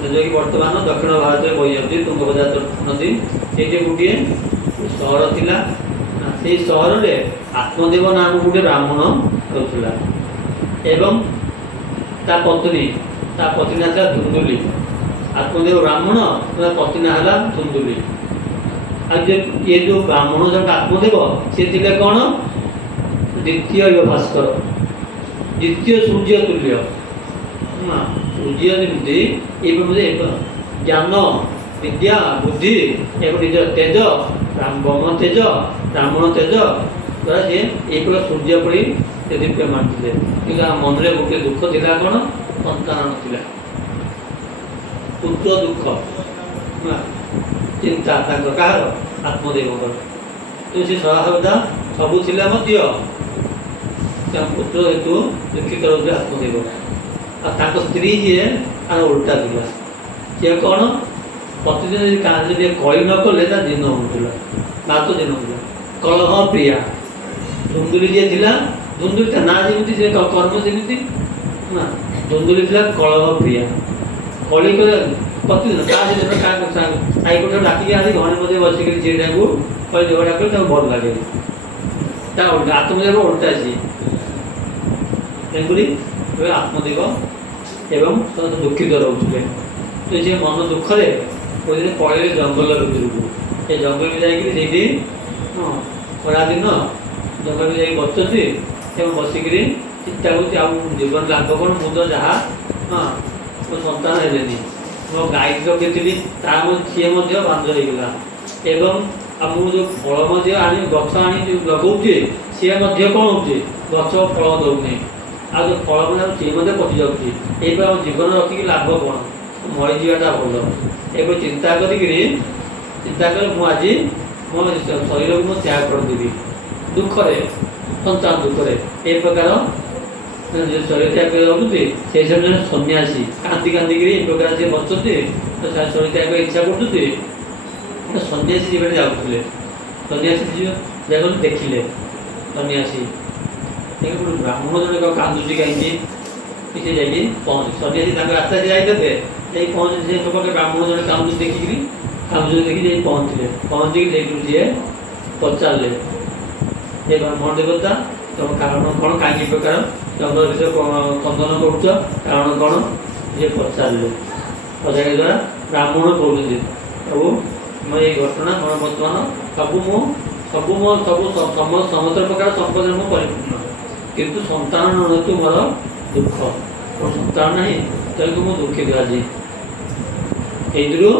ଯେଉଁକି ବର୍ତ୍ତମାନ ଦକ୍ଷିଣ ଭାରତରେ ବହିଯାଉଛି ତୁଙ୍ଗଭଦ୍ରା ନଦୀ ସେଇଠି ଗୋଟିଏ ସହର ଥିଲା ସେଇ ସହରରେ ଆତ୍ମଦେବ ନାମକ ଗୋଟିଏ ବ୍ରାହ୍ମଣ ରହୁଥିଲା ଏବଂ ତା ପତ୍ନୀ ନାଁ ଥିଲା ଧୁନ୍ଦୁଲି ଆତ୍ମଦେବ ବ୍ରାହ୍ମଣ ତା ପତ୍ନୀ ନାଁ ହେଲା ଧୁନ୍ଦୁଲି ଆଉ ଇଏ ଯେଉଁ ବ୍ରାହ୍ମଣ ଜଣକ ଆତ୍ମଦେବ ସେ ଥିଲେ କ'ଣ ଦ୍ୱିତୀୟ ଭାସ୍କର ଦ୍ୱିତୀୟ ସୂର୍ଯ୍ୟ ତୁଲ୍ୟ ସୂର୍ଯ୍ୟ ଯେମିତି ଜ୍ଞାନ ବିଦ୍ୟା ବୁଦ୍ଧି ଏବଂ ନିଜ ତେଜ ବ୍ରହ୍ମ ତେଜ ବ୍ରାହ୍ମଣ ତେଜ ଦ୍ୱାରା ସିଏ ଏଇଭଳିଆ ସୂର୍ଯ୍ୟ ପରି ସେ ଦୀପ୍ୟମାନ ଥିଲେ କିନ୍ତୁ ମନରେ ଗୋଟିଏ ଦୁଃଖ ଥିଲା କ'ଣ ସନ୍ତାନ ନଥିଲା ପୁତ୍ର ଦୁଃଖ ଚିନ୍ତା ତାଙ୍କର କାହାର ଆତ୍ମଦେବଙ୍କର କିନ୍ତୁ ସେ ସଦାସର୍ବଦା ସବୁ ଥିଲା ମଧ୍ୟ ତାଙ୍କ ପୁତ୍ର ହେତୁ ଦୁଃଖିତ ରହୁଥିଲେ ଆତ୍ମଦେବ ଆଉ ତାଙ୍କ ସ୍ତ୍ରୀ ଯିଏ ତାର ଓଲଟା ଥିଲା ସିଏ କ'ଣ ପ୍ରତିଦିନ ଯଦି କଳି ନ କଲେ ତା ଦିନ ହେଉଥିଲା ଭାତ ଦିନ ହେଉଥିଲା କଳହ ପ୍ରିୟା ଧୁନ୍ଦୁଲି ଯିଏ ଥିଲା ଧୁନ୍ଦୁଲି ତା ନାଁ ଯେମିତି ସେ କର୍ମ ସେମିତି ନା ଧୁନ୍ଦୁଲି ଥିଲା କଳହ ପ୍ରିୟା କଳି କଲେ ପ୍ରତିଦିନ ତା ଦିନ ସାଇପଟ ଡାକିକି ଆସି ଘରେ ମଧ୍ୟ ବସିକରି ସେଇଟାକୁ କଳି ଝଗଡ଼ା କଲେ ତାକୁ ଭଲ ଲାଗେ ତା ଓଲଟା ଆତ୍ମଦେବ ଓଲଟା ସିଏ ତେଣୁକରି ଆତ୍ମଦେବ ଏବଂ ଦୁଃଖିତ ରହୁଥିଲେ ତ ସେ ମନ ଦୁଃଖରେ କୋଉଦିନ ପଳେଇଲେ ଜଙ୍ଗଲ ଭିତରକୁ ସେ ଜଙ୍ଗଲକୁ ଯାଇକରି ସେଇଠି ଖରାଦିନ ଜଙ୍ଗଲକୁ ଯାଇକି ବସୁଛନ୍ତି ଏବଂ ବସିକରି ଚିନ୍ତା କରୁଛି ଆଉ ଜୀବନ ଲାଭ କ'ଣ ମୁଁ ତ ଯାହା ମୋ ସନ୍ତାନ ହେଲେନି ମୋ ଗାଈ ରଖିଥିଲି ତା ସିଏ ମଧ୍ୟ ବାନ୍ଧ ହେଇଗଲା ଏବଂ ଆଉ ମୁଁ ଯେଉଁ ଫଳ ମଧ୍ୟ ଆଣି ଗଛ ଆଣି ଯେଉଁ ଲଗାଉଛି ସିଏ ମଧ୍ୟ କ'ଣ ହେଉଛି ଗଛ ଫଳ ଦେଉନି ଆଉ ଯେଉଁ ଫଳ ମଧ୍ୟ ସିଏ ମଧ୍ୟ ପଚିଯାଉଛି ଏଇପରି ଆମ ଜୀବନ ରଖିକି ଲାଭ କ'ଣ ମରିଯିବାଟା ଭଲ ଏବେ ଚିନ୍ତା କରିକିରି ମୁଁ ଆଜି ମୋ ଶରୀରକୁ ମୁଁ ତ୍ୟାଗ କରିଦେବି ଦୁଃଖରେ ସନ୍ତାନ ଦୁଃଖରେ ଏ ପ୍ରକାର ଶରୀର ତ୍ୟାଗ କରି ରହୁଛନ୍ତି ସେଇ ସମୟରେ ସନ୍ନ୍ୟାସୀ କାନ୍ଦି କାନ୍ଦିକିରି ଏ ପ୍ରକାର ଯିଏ ବସୁଛନ୍ତି ଶରୀର ତ୍ୟାଗ ଇଚ୍ଛା କରୁଛନ୍ତି ସନ୍ନ୍ୟାସୀ ଜୀବନରେ ଯାଉଥିଲେ ସନ୍ନ୍ୟାସୀ ଯାକ ଦେଖିଲେ ସନ୍ନ୍ୟାସୀ ବ୍ରାହ୍ମଣ ଜଣକ କାନ୍ଦୁଛି କାହିଁକି କିଛି ଯାଇକି ପହଞ୍ଚି ସନ୍ନ୍ୟାସୀ ତାଙ୍କ ରାସ୍ତାରେ ଯାଇଥିଲେ ଯାଇ ପହଞ୍ଚି ସେ ପାଖରେ ବ୍ରାହ୍ମଣ ଜଣେ କାନ୍ଦୁଛି ଦେଖିକିରି କାନ୍ଦୁଛି ଦେଖି ଯାଇ ପହଞ୍ଚିକି ସେଇଠୁ ଯିଏ ପଚାରିଲେ ଯେ ବ୍ରାହ୍ମଣ ଦେବତା ତମ କାରଣ କ'ଣ କାହିଁକି ପ୍ରକାର ଜଙ୍ଗଲ ଭିତରେ ଖନ୍ଦନ କରୁଛ କାରଣ କ'ଣ ଯିଏ ପଚାରିଲେ ପଚାରିବା ଦ୍ୱାରା ବ୍ରାହ୍ମଣ କହୁଛନ୍ତି ସବୁ ମୋ ଏଇ ଘଟଣା ମୋର ବର୍ତ୍ତମାନ ସମସ୍ତ ପ୍ରକାର ସମ୍ପଦରେ ମୁଁ ପରିପୂର୍ଣ୍ଣ କିନ୍ତୁ ସନ୍ତାନ ହେତୁ ମୋର ଦୁଃଖ ମୋର ସନ୍ତାନ ନାହିଁ ତେଣୁ ମୁଁ ଦୁଃଖିତ ଆଜି ଏଇଥିରୁ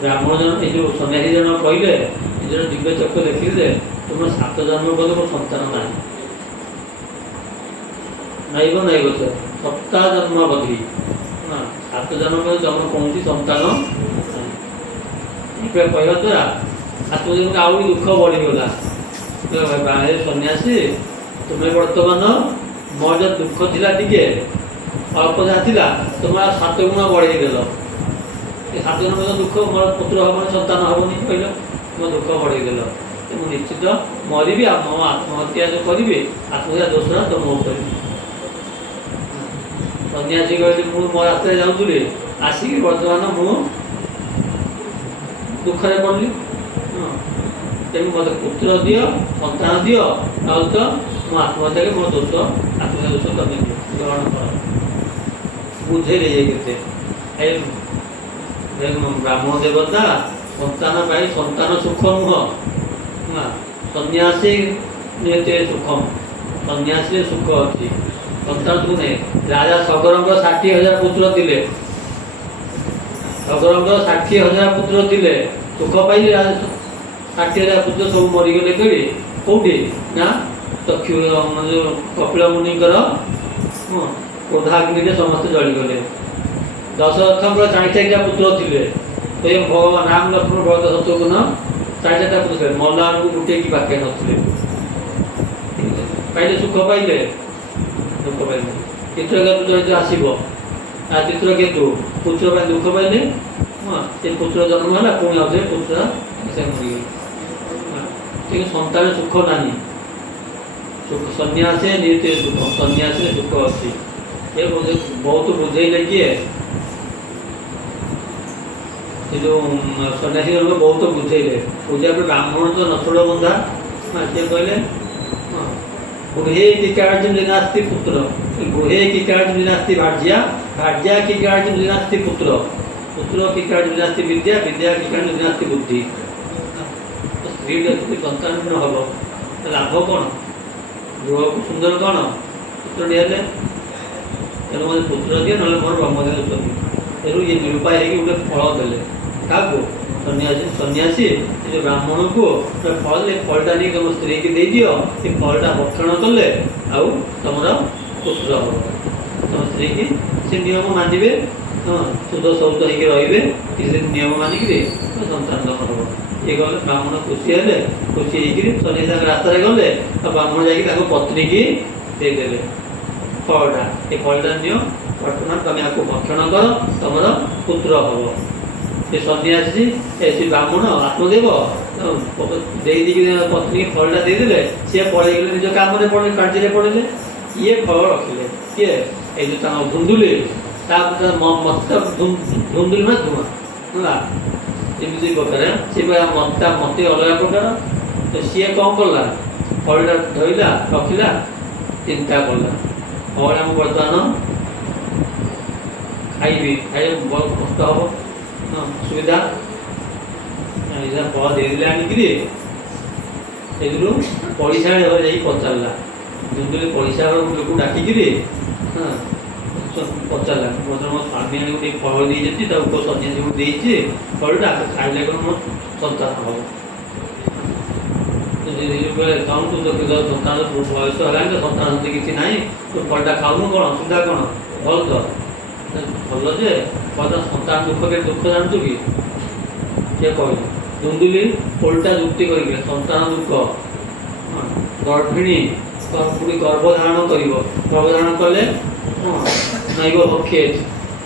ବ୍ରାହ୍ମଣ ଜଣ ଏଇ ଯେଉଁ ସନ୍ନ୍ୟାସୀ ଜଣ କହିଲେ ନିଜର ଦିବ୍ୟ ଚକ୍ଷୁ ଦେଖିଲେ ତୁମର 7 ଜନ୍ମ ବୋଧେ ମୋ ସନ୍ତାନ ନାହିଁ ନାଇବ ସପ୍ତାହ ଜନ୍ମ ବଧି 7 ଜନ୍ମ ପରେ ଜନ୍ମ କୌଣସି ସନ୍ତାନ ନାହିଁ କହିବା ଦ୍ୱାରା ଆତ୍ମଜୀବନକୁ ଆହୁରି ଦୁଃଖ ବଢ଼ିଗଲା ସନ୍ନ୍ୟାସୀ ତୁମେ ବର୍ତ୍ତମାନ मोर जो दुख थिला टिके अल्प जहाँ थिला तुम 7 गुण बढ़े देल। ये 7 गुण में दुख मोर पुत्र हम संतान हेनी कहल मो दुख बढ़े देल। मुझे निश्चित मरबी आ मो आत्महत्या जो करी आत्महत्या दोषरा तुम कर सन्यासी कहली मु मो रास्ते जाऊली आसिक बर्तमान मु दुखरे पड़ली तेणु मत पुत्र दि संतान दि ना तो मो आत्महत्या मो दोष आत्महत्या दोष तुम ग्रहण कर बुझे ब्राह्मण देवता संतान पाई संतान सुख नुह सन्यासी निहते सुखम सन्यासी सुख अच्छी संतान सुख नहीं। राजा सगरंग 60,000 पुत्र थे सगरंग 60,000 पुत्र थे सुख पाइले 60,000 पुत्र सब मरीगले कड़ी कौटी ना चक्षु जो कपिल मुनिकर क्रोधाग्नि समस्ते जलीगले। दशरथ 40 पुत्र थे तो भगवान राम लक्ष्मण भरत शत्रुघ्न 40 पुत्र मल्ला को गोटे कि पाखे नथिले पाइले सुख पाइले दुख पाइले। चित्रकेतु जो आसब चित्रकेतु पुत्र दुख पाइले से पुत्र जन्म है पुणी आउे पुत्र से मरीगले कि संतान सुख ना सुख सन्यासी निहते सुख सन्यासी सुख अच्छी ये बहुत बुझेले किए जो सन्यासी लोग बहुत बुझेले पूजा ब्राह्मण तो नछोड़ बंधा सी कहले गृहे की कार्य नास्ति पुत्र गृहे की कार्य नास्ति भाज्या भाज्या की कार्य नास्ति पुत्र पुत्र की कार्य नास्ति विद्या विद्या की कार्य नास्ति बुद्धि। स्त्री व्यक्ति संतान न हम लाभ कौन गृह को सुंदर कौन पुत्र दिहले तेणु मत पुत्र दिए ना मोर ब्रह्मदेव तेणु ये निरूपाय है गोटे फल देले क्या सन्यासी सन्यासी जो ब्राह्मण को फल फलटा नहीं तुम स्त्री की दे दियो ये फलटा भक्षण कले आउ तुम पुत्र हम तुम स्त्री की से नियम मानवे हाँ शुद्ध शौच होकर रे किसी नियम मानिक संतान हम ये गले ब्राह्मण खुशी है खुशी होकर सन्यासी रास्तार गले ब्राह्मण जा पत्नी की देदेले फलटा ये फलटा नियो वर्तमान तुम आपको भक्षण कर तुम पुत्र हम ये सन्यासी से ब्राह्मण आत्मदेव दे पत्नी फलटा देदेले सी पड़े गले निज काम पड़े कार्य पड़े ये फल रखिले किए ये जो धुंदुली मत धुंदुली में धुआं एमती प्रकार सी मत मत अलग प्रकार तो सी कौन कला फलटा धरला रखिला चिंता कला फल आम बर्तमान खाइबी खाइ बहुत कष्ट हम सुविधा फल देदेले आनिकी से पड़िशा घर जा पचारा धुंदुली पड़िशा घर लोक डाकिकी हाँ पचारा मो स्वामी गोटे फल नहीं सन्यासी को देती फलटा खाइले कौन मो संतान हम कौन तू संतान बयस है संतान किसी ना तो फलटा खाऊनु कौन असुविधा कौन भल तो भल जे संतान दुख के दुख जानतु कि सी कह धुंदुली उल्टा जुक्ति करेंगे संतान दुख गर्भिणी पूरी गर्भधारण कर गर्भधारण कले नईब भक्षे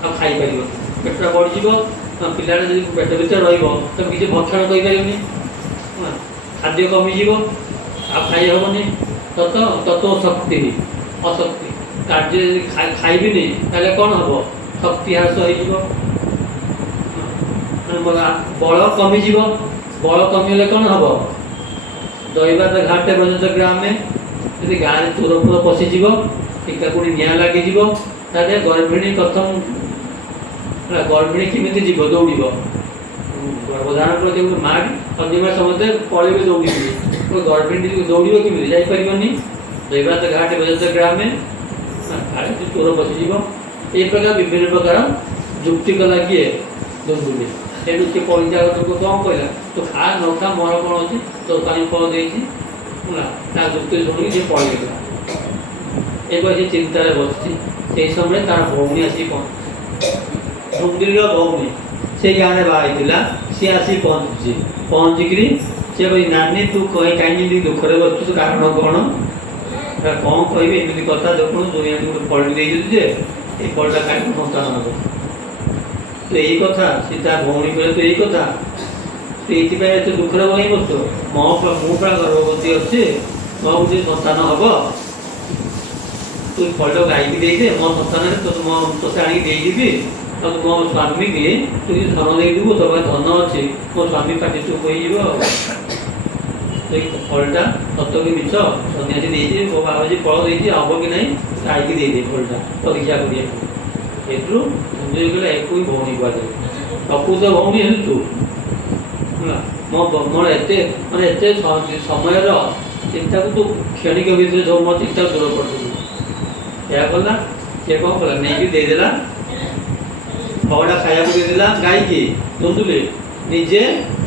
आ खाईपर पेटा बढ़ पिला पेट भर रही किसी भक्षण करें खाद्य कमिज आ खाई हेनी तत्व शक्ति अशक्ति कार्य खाइबी ताले कौन हम शक्ति ह्रास हो बल कमिज बल कमिले कौन हम दैवात घाटे पर्यंत ग्राम में यदि गाँव में चोर फोर पशिज टीका कोड़ी निआ लगे गर्भिणी प्रथम गर्भिणी केमी जीव दौड़ गर्भधारण कर माँ कंज्यूमर समझते पड़े दौड़ी गर्भिणी दौड़ केमी जापरनी दैवात घाटे पर्यंत ग्राम में चोर पशिज ये प्रकार विभिन्न प्रकार जुक्ति कला किए धुंदुली तेणु सी परीक्षा तुमको कौन कहला तो खा न खा मोर कौन अच्छी तो कहीं फल देती जुक्ति शुणी सी पड़ेगा ये चिंतार बस समय तार भौणी आसी पहुँच धुंदुली भौणी से गाँव में बाहर सी आसी पहुँची सी नानी तू कहीं कहीं दुखरे बस कारण कौन कौन कह एमती कथा देखो दुनिया गोटे फल दे फलटा खाई संतान हम तो यही कथा सीता भौणी कहे तो यही कथा तो ये दुखर कहीं बस मो मुझे गर्भवती अच्छे मो मुझे संतान हम तू फल गाई दे मो संतान तोते आनीदेवी तो मो स्वामी की तू धन देदेबू तो धन अच्छे मो स्वामी पाटी चुप हो फलटा सत कि मिछ सन्यासी देती मो बाबाजी फल देती हम कि नहीं गाई की दे फलटा परीक्षा करा कहला एक भौणी कह प्रकृत भौणी है तू मोर एत मैं एत समय चिंता को तू क्षणिक भितर जो मो चिंता दूर कर क्या कला सी कौन कला नहीं देदेला फलटा खाया देदेला गाई की दुंदुली निजे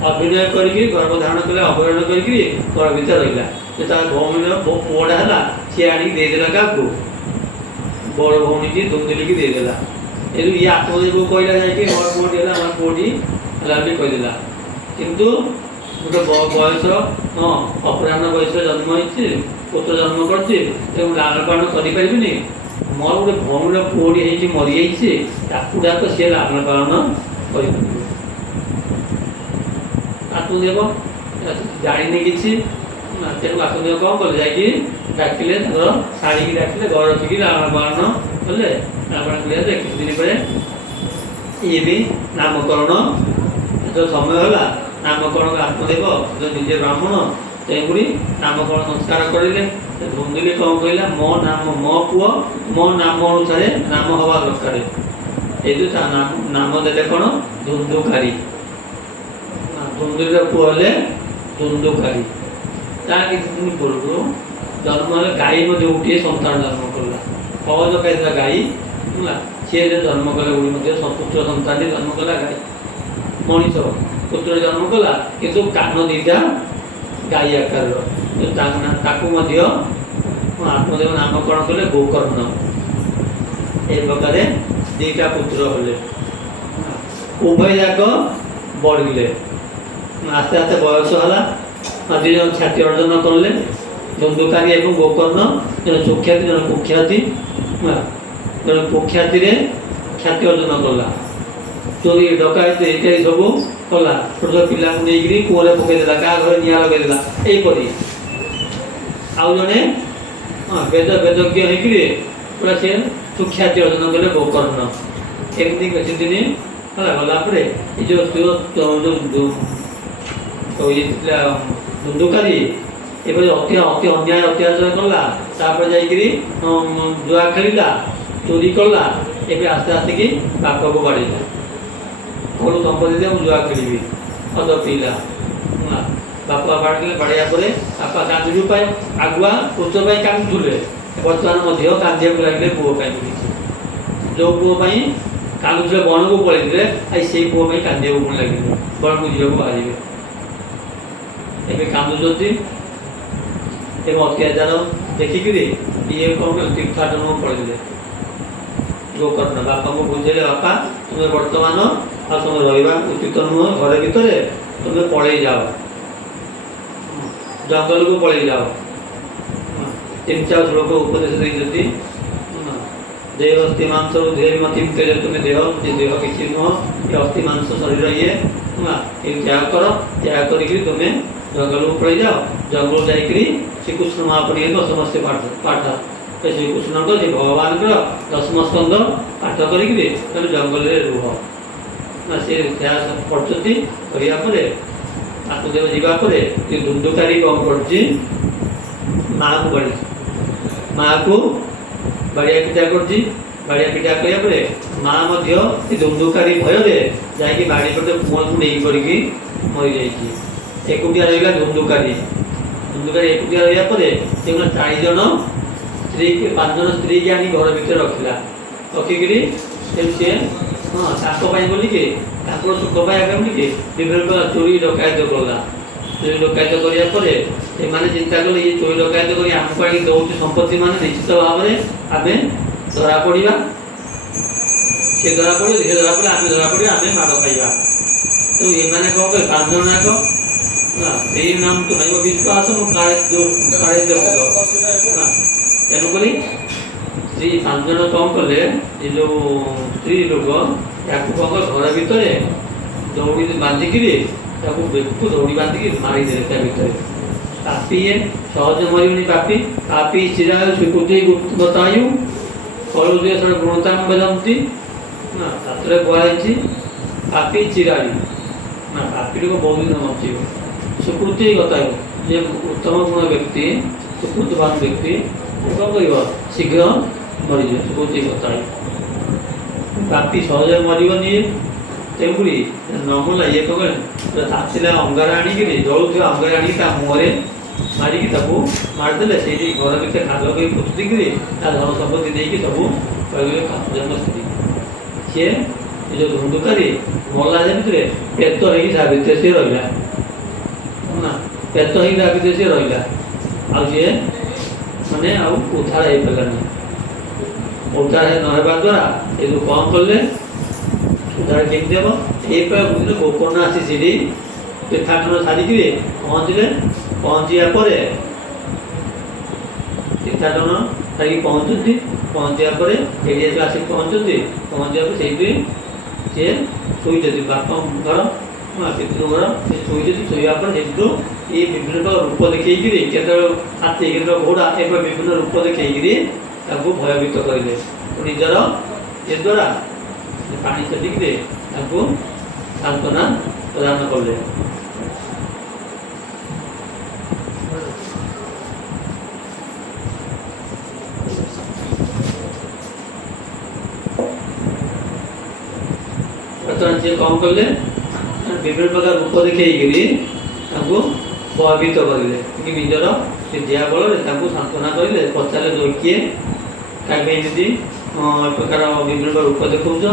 अभिनय करके गर्भधारण कले अवहरण करके घर भर रहा भौणी पुआटा है सी आदेला क्या बड़ भौणी की दुंदुली की देदेला ये आत्मदेव कहला जाए मोर पुटी है मोर पुटी है कहीदेला किंतु गोटे बयस हाँ अपराह बयस जन्म होती पुत्र जन्म कर लालन पालन करें मोर गोटे भौणी पुटी हो मरी जाए तो सी लालन पालन कर आत्मदेव जानी कि तेणु आत्मदेव कौन कले जाकि डाकिले शाड़ी की डाकिले घर रखिक लालन पालन कले लालन कले किसी दिन पर ये भी नामकरण जो समय है नामकरण आत्मदेव जो निजे ब्राह्मण तेणुरी नामकरण संस्कार करें धुंदुली कौन कहला मो नाम मो पुओ मो नाम अनुसार नाम हवा दरकार ये नाम देते कौन धुंदुकारी धुंदुली पुओ हेले धुंदुकारी तार किसी दिन पूर्व जन्म गाई गोटे सन्तान जन्म कला सहज कहला गाई सी जन्म कले पुत्र सन्तान जन्म कला गाई मनीष पुत्र जन्म कला किंतु कान दीटा गाई आकार आत्मदेव नामकरण कले गोकर्ण ए प्रकार दीटा पुत्र हले उभय जाक बढ़ले आस्ते आस्ते बयस है दुई जन ख्याति अर्जन कले धुंदुकारी और गोकर्ण जन सुख्याति जन कुख्याति जन कुख्याति ख्याति अर्जन कला चोरी डकायत इत्यादि सब कला छोट छोट पिला नहीं कूरे पकईदेला क्या घर निआ लगेदेला यहीपरी आउ जड़े वेद वेदज्ञ होता सी सुख्याति अर्जन कले गोकर्ण एमती किसी दिन है गलापर ये जो धुंदुकारी ये अति अति अन्याय अत्याचार कला जाकि जुआ खेला चोरी कला एवं आस्ते आस्ते कि बाप को बाड़ेला कौन संपत्ति दे जुआ खेली अद पीला बापा बाड़े बाड़िया बापा कांदू पाए आगुआ पुत्र कांदुले बर्तमान कांदा लगे पुओ जो पुओ कांदुले बन को पलैले से पुओ कांदा पुणी लगे बन को झील को बाहर एवं कांदुच्च अत्याचार देखिक ये कौन तीर्थाटन को पलैले गोकर्ण बापा को बुझेले बापा तुम्हें बर्तमान तुम रहा उचित नुह घर भितर तुम्हें पलि जाओ जंगल को पलि जाओ तीन चार श्लोक उपदेश देती देह अस्थि मांस देह मती तेज तुम्हें देह देह किसी नुह ये अस्थि मांस शरीर ये त्याग कर त्याग कर तुम्हें जंगल को पलि जाओ जंगल जाकि श्रीकृष्ण महापुरी दशमस्ते पाठ तो श्रीकृष्ण को भगवान दशम स्कंद पाठ कर जंगल में रुह सी पढ़ती करापर आत्मदेव जावापर धुंदुकारी कौन कर माँ को बाड़ी माँ को बाड़िया पिटा कर बाड़िया पिटा करापर माँ धुंदुकारी भय जाकि बाड़ी पटे पुआ को नहीं करके मरी जा एकुटिया रहा धुंदुकारी धुंदुकारी एकुटिया रहा 4 जन स्त्री 5 जन स्त्री की आनी घर भितर रखला रखिक सी हाँ बोलिके सुख पाइबा विभिन्न चोरी डकायत कला चोरी डकायत करापर से चिंता कले ये चोरी डकायत कर आमको आई दौर संपत्ति मान निश्चित भाव में आम धरा पड़ा सी धरा पड़े धीरे धरा पड़े आम धरा पड़ा आम माड़ खाइबा तो ये कौन कहे 5 जन जाक नाम तो नहीं विश्वास काले ତେଣୁକରି ସ୍ତ୍ରୀ 5 ଜଣ କ'ଣ କଲେ, ଏ ଯେଉଁ ସ୍ତ୍ରୀ ଲୋକ ୟାକୁ କ'ଣ କଲେ ଘର ଭିତରେ ଦୌଡ଼ି ବାନ୍ଧିକିରି ତାକୁ ବେକୁ ଦୌଡ଼ି ବାନ୍ଧିକି ମାରିଦେଲେ ତା ଭିତରେ। ପାପି ଇଏ ସହଜ ମରିବନି ପାପି। ପାପି ଚିରାୟୁ ସ୍ୱୀକୃତି ଗତାୟୁ କଳୁ ଦେଶରେ ଗୁଣତାମ ବେଦନ୍ତି ନା ଶାସ୍ତ୍ରରେ କୁହାଯାଇଛି ପାପି ଚିରାୟୁ ନା ପାପି ଲୋକ ବହୁତ ଦିନ ବଞ୍ଚିବ। ସ୍ୱୀକୃତି ଗତାୟୁ ଯେ ଉତ୍ତମ ଗୁଣ ବ୍ୟକ୍ତି ସୁକୃତବାନ ବ୍ୟକ୍ତି କ'ଣ କରିବ ଶୀଘ୍ର ମରିଯିବ। ସୁକୃତି ଗତାୟୁ ପାପି ସହଜରେ ମରିବନି। ତେଣୁକରି ନମୁଲା ଇଏ କ'ଣ କଲେ ତାତିଲା ଅଙ୍ଗାର ଆଣିକିରି ଜଳୁଥିବା ଅଙ୍ଗାର ଆଣିକି ତା ମୁହଁରେ ମାରିକି ତାକୁ ମାରିଦେଲେ। ସେଇଠି ଘର ଭିତରେ ଖାଲ କରି ପୋତି ଦେଇକିରି ତା ଧନ ସମ୍ପତ୍ତି ଦେଇକି ସବୁ କହିଲେ ଜନ୍ମ ସ୍ଥିତି। ସିଏ ଏ ଯେଉଁ ଧୁନ୍ଦୁକାରୀ ମଲା ଯେମିତିରେ ପେତ ହେଇକି ତା ଭିତରେ ସିଏ ରହିଲା ନା ପେତ ହେଇକି ତା ଭିତରେ ସିଏ ରହିଲା। ଆଉ ସିଏ ମାନେ ଆଉ ଉଦ୍ଧାର ହେଇପାରିଲାନି। ଉଦ୍ଧାର ନ ହେବା ଦ୍ୱାରା ଏ ଯେଉଁ କ'ଣ କଲେ ଉଦ୍ଧାର କେମିତି ହେବ? ଏଇପରି ବୁଝିଲେ ଗୋକର୍ଣ୍ଣ ଆସି ସେଠି ତୀର୍ଥାଟନ ସାରିକିରି ପହଞ୍ଚିଲେ। ପହଞ୍ଚିବା ପରେ ତୀର୍ଥାଟନ ସାରିକି ପହଞ୍ଚୁଛନ୍ତି। ପହଞ୍ଚିବା ପରେ ଏଠି ଆସି ପହଞ୍ଚୁଛନ୍ତି। ପହଞ୍ଚିବା ପରେ ସେଇଠି ସିଏ ଶୋଇଛନ୍ତି ବାପ ଘର ପିତୃ ଘର ସେ ଶୋଇଛନ୍ତି। ଶୋଇବା ପରେ ସେଇଠୁ ଏଇ ବିଭିନ୍ନ ରୂପ ଦେଖେଇକିରି କେତେବେଳେ ହାତୀ କେତେବେଳେ ଘୋଡ଼ା ଏପରି ବିଭିନ୍ନ ରୂପ ଦେଖେଇକିରି ତାକୁ ଭୟଭୀତ କରିଲେ। ନିଜର ଏ ଦ୍ୱାରା ପାଣି ଛାଟିକିରି ତାକୁ ସାନ୍ତ୍ୱନା ପ୍ରଦାନ କଲେ। ବର୍ତ୍ତମାନ ସିଏ କ'ଣ କଲେ ବିଭିନ୍ନ ପ୍ରକାର ରୂପ ଦେଖେଇକିରି ତାଙ୍କୁ ଭୟଭୀତ କରିଲେ କି ନିଜର ସେ ଦିଆ ବଳରେ ତାଙ୍କୁ ସାନ୍ତ୍ୱନା କରିଲେ। ପଚାରିଲେ ଯୋଉ କିଏ କାହିଁକି ଏମିତି ପ୍ରକାର ବିଭିନ୍ନ ପ୍ରକାର ରୂପ ଦେଖାଉଛ?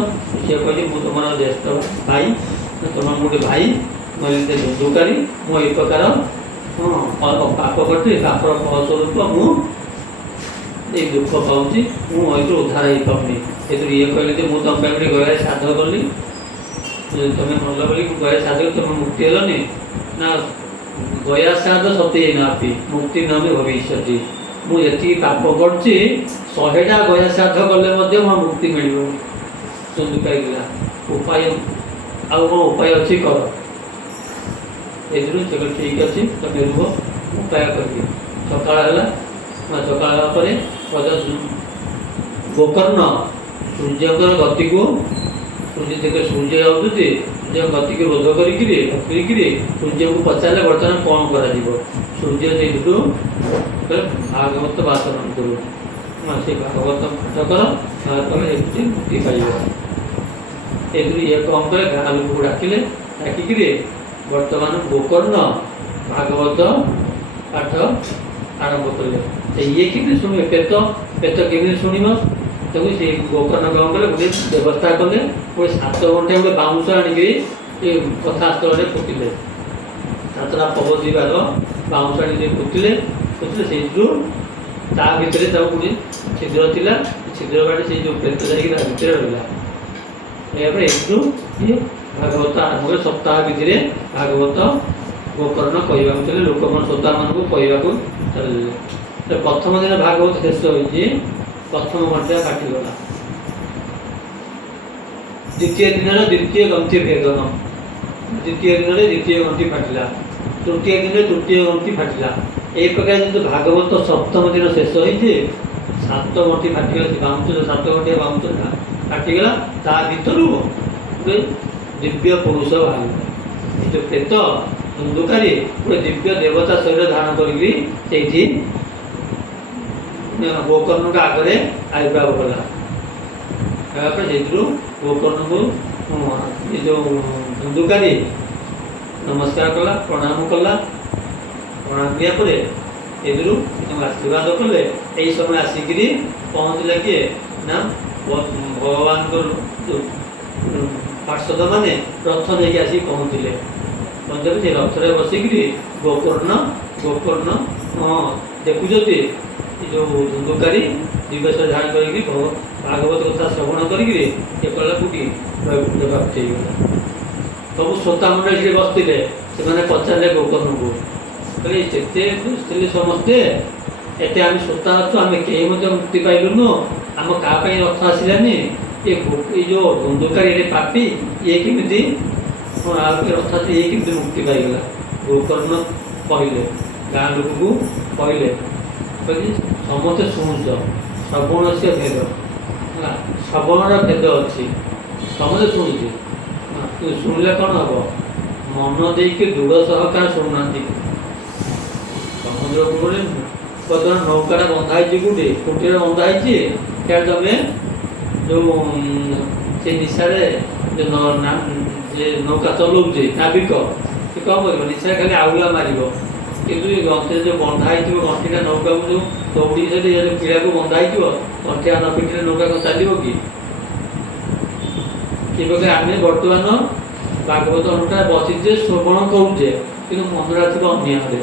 ସିଏ କହିଲେ ମୁଁ ତୁମର ଜ୍ୟେଷ୍ଠ ଭାଇ, ତୁମର ଗୋଟେ ଭାଇ, ମୁଁ ଏମିତି ଧୁନ୍ଦୁକାରୀ, ମୁଁ ଏ ପ୍ରକାର ପାପ କରିଥିଲି। ପାପର ଫଳସ୍ୱରୂପ ମୁଁ ଏଇ ଦୁଃଖ ପାଉଛି। ମୁଁ ଏଥିରୁ ଉଦ୍ଧାର ହେଇପାରୁନି। ଏଥିରୁ ଇଏ କହିଲେ ଯେ ମୁଁ ତୁମ ପାଇଁ ଗୋଟେ ଗୟାରେ ଶ୍ରାଦ୍ଧ କଲି, ତୁମେ ଭଲ ବୋଲି ମୁଁ ଗୟା ଶ୍ରାଦ୍ଧ ତୁମେ ମୁକ୍ତି ହେଲନି ନା? ଗୟା ଶ୍ରାଦ୍ଧ ସତ୍ୟ ହେଇନାପି ମୁକ୍ତି ନମେ ଭବିଷ୍ୟତି। ମୁଁ ଯେତିକି ପାପ କରୁଛି 100ଟା ଗୟା ଶ୍ରାଦ୍ଧ କଲେ ମଧ୍ୟ ମୋ ମୁକ୍ତି ମିଳିବନି। ଧୁନ୍ଦୁକାରୀ କହିଲା ଉପାୟ ଆଉ କ'ଣ ଉପାୟ ଅଛି କର। ଏଥିରୁ ସେ କହିଲେ ଠିକ୍ ଅଛି ତୁମେ ରୁହ ଉପାୟ କରିବି। ସକାଳ ହେଲା। ସକାଳ ହେବା ପରେ ଗୋକର୍ଣ୍ଣ ସୂର୍ଯ୍ୟଙ୍କର ଗତିକୁ ସୂର୍ଯ୍ୟ ଯାଉଛନ୍ତି ସୂର୍ଯ୍ୟଙ୍କ ଗତିକୁ ରୋଧ କରିକିରି ସୂର୍ଯ୍ୟଙ୍କୁ ପଚାରିଲେ ବର୍ତ୍ତମାନ କ'ଣ କରାଯିବ? ସୂର୍ଯ୍ୟ ସେଇଠୁ ଭାଗବତ ବାସନ କରୁ ସେ ଭାଗବତ ପାଠ କର ତମେ ଏମିତି ମୁକ୍ତି ପାଇବ। ଏଥିରୁ ଇଏ କ'ଣ କଲେ ଗାଁ ଲୋକକୁ ଡାକିକିରି ବର୍ତ୍ତମାନ ଗୋକର୍ଣ୍ଣ ଭାଗବତ ପାଠ ଆରମ୍ଭ କଲେ। ଇଏ କେମିତି ଶୁଣିବେ? ପେତ କେମିତି ଶୁଣିବ? ତାକୁ ସେ ଗୋକର୍ଣ୍ଣ କ'ଣ କଲେ ଗୋଟେ ବ୍ୟବସ୍ଥା କଲେ। ଗୋଟେ 7 ଘଣ୍ଟା ଗୋଟେ ବାଉଁଶ ଆଣିକିରି ଏ କଥାସ୍ଥଳରେ ଫୁଟିଲେ। 7ଟା ପବତି ଭାଗ ବାଉଁଶ ଆଣିକି ଫୁଟିଲେ। ସେଇଥିରୁ ତା ଭିତରେ ତାକୁ ଗୋଟେ ଛିଦ୍ର ଥିଲା। ଛିଦ୍ର ବାଟେ ସେଇ ଯେଉଁ ପେତ ଯାଇକି ତା ଭିତରେ ରହିଲା। ଏହାପରେ ଏଥିରୁ ଭାଗବତ ଆରମ୍ଭ କରି ସପ୍ତାହ ଭିତରେ ଭାଗବତ ଗୋକର୍ଣ୍ଣ କହିବାକୁ ଥିଲେ। ଲୋକମାନେ ଶ୍ରୋତାମାନଙ୍କୁ କହିବାକୁ ଚାଲିଲେ। ପ୍ରଥମ ଦିନ ଭାଗବତ ଶେଷ ହୋଇଛି। ପ୍ରଥମ ଘଣ୍ଟା କାଟିଗଲା। ଦ୍ୱିତୀୟ ଦିନର ଦ୍ୱିତୀୟ ଗଣ୍ଠି ଭେଦନ। ଦ୍ୱିତୀୟ ଦିନରେ ଦ୍ୱିତୀୟ ଗଣ୍ଠି ଫାଟିଲା। ତୃତୀୟ ଦିନରେ ତୃତୀୟ ଗଣ୍ଠି ଫାଟିଲା। এই ପ୍ରକାର ଯେହେତୁ ଭାଗବତ ସପ୍ତମ ଦିନ ଶେଷ ହୋଇଛି 7 ଗଣ୍ଠି ଫାଟିଗଲା। ସେ ବାଉଁଶ 7 ଗଣ୍ଠିଆ ବାଉଁଶ ଫାଟିଗଲା। ତା ଭିତରୁ ଗୋଟେ ଦିବ୍ୟ ପୁରୁଷ ବାହାରିଲା। ଏ ଯେଉଁ ପ୍ରେତ ଧୁନ୍ଦୁକାରୀ ଗୋଟେ ଦିବ୍ୟ ଦେବତା ଶରୀର ଧାରଣ କରିକି ସେଇଠି ଗୋକର୍ଣ୍ଣଙ୍କ ଆଗରେ ଆବିର୍ଭାବ କଲା। ତାପରେ ସେଇଥିରୁ ଗୋକର୍ଣ୍ଣଙ୍କୁ ଏ ଯେଉଁ ଧୁନ୍ଦୁକାରୀ ନମସ୍କାର କଲା, ପ୍ରଣାମ କଲା। ପ୍ରଣାମ କରିବା ପରେ ଏଥିରୁ ତାଙ୍କୁ ଆଶୀର୍ବାଦ କଲେ। ଏହି ସମୟ ଆସିକିରି ପହଞ୍ଚିଲା କିଏ ନା ଭଗବାନଙ୍କର ପାର୍ଷଦମାନେ ରଥ ନେଇକି ଆସିକି ପହଞ୍ଚିଲେ। ପହଞ୍ଚିଲେ ସେ ରଥରେ ବସିକିରି ଗୋକର୍ଣ୍ଣ ଦେଖୁଛନ୍ତି ଏ ଯେଉଁ ଧୁନ୍ଦୁକାରୀ ଦିବସ ଧାରଣ କରିକି ଭାଗବତ କଥା ଶ୍ରବଣ କରିକିରି ଏ କଲା କୋଉଠି ପ୍ରାପ୍ତି ହେଇଗଲା। ସବୁ ଶ୍ରୋତା ମଣ୍ଡଳୀ ସେଠି ବସିଥିଲେ। ସେମାନେ ପଚାରିଲେ ଗୋକର୍ଣ୍ଣଙ୍କୁ କହିଲେ କେତେ ଥିଲେ ସମସ୍ତେ एते आम स्वतः अच्छु आम कहीं मुक्ति पाइलुनु आम क्या रथ आसलानी ये जो धुंधुकारी ये पापी ये केमी रथ ये केमी मुक्ति पाईगला गोकर्ण कहले गाँ लोक को कहले समस्ते शुणुच श्रवण से भेद श्रवण भेद अच्छी समस्ते शुणुचे शुणिले कौन हम मन देके दृढ़ सहकार शुणुना समुद्र कूल बर्तमान नौकाटा बंधा गोटे खुंटी बंधा क्या तुम जो से निशार नौका चलाऊे नाविक से कौन कर निशा खाली आउला मार कि गंठे जो बंधा गंठीटा नौका को जो दौड़ी पीड़ा को बंधा गंठिया न पिटे नौका को चलो कि आम बर्तमान भागवत अनुष्ठान बसीचे श्रवण करुचे कि मनरा थी अन्य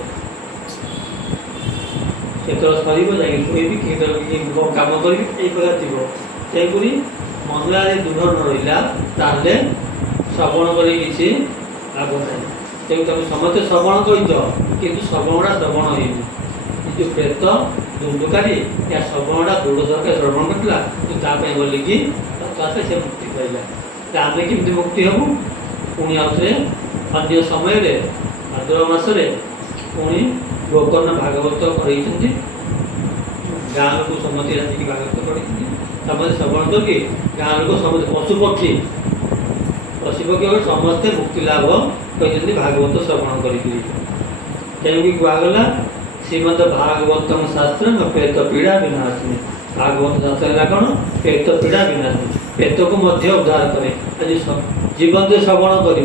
केतल सर जाइबी केतल कम करी थी तेपरी मनरा दृढ़ न रहा ताले श्रवण कर किसी लाभ ना तेणु तुम समस्ते श्रवण कर कि श्रवणटा श्रवण हो जो प्रेत धुंधुकारी या श्रवणटा दृढ़ सरकार श्रवण करता बोल कि से मुक्ति पाइला आम केमी मुक्ति हबू पुणी आउे अन्य समय भाद्रव मसरे पुणी गोकर्ण भागवत कर गाँ लोग समझे राति भागवत कर समझे श्रवण करके गाँ लोग समझे पशुपक्षी समस्ते मुक्ति लाभ कहते भागवत श्रवण करी कहगला श्रीमद भागवतम शास्त्र न प्रेत पीड़ा विनाशिनी भागवत शास्त्र है कौन प्रेत पीड़ा विनाशिनी प्रेत को उद्धार करे आज जीवन जो श्रवण कर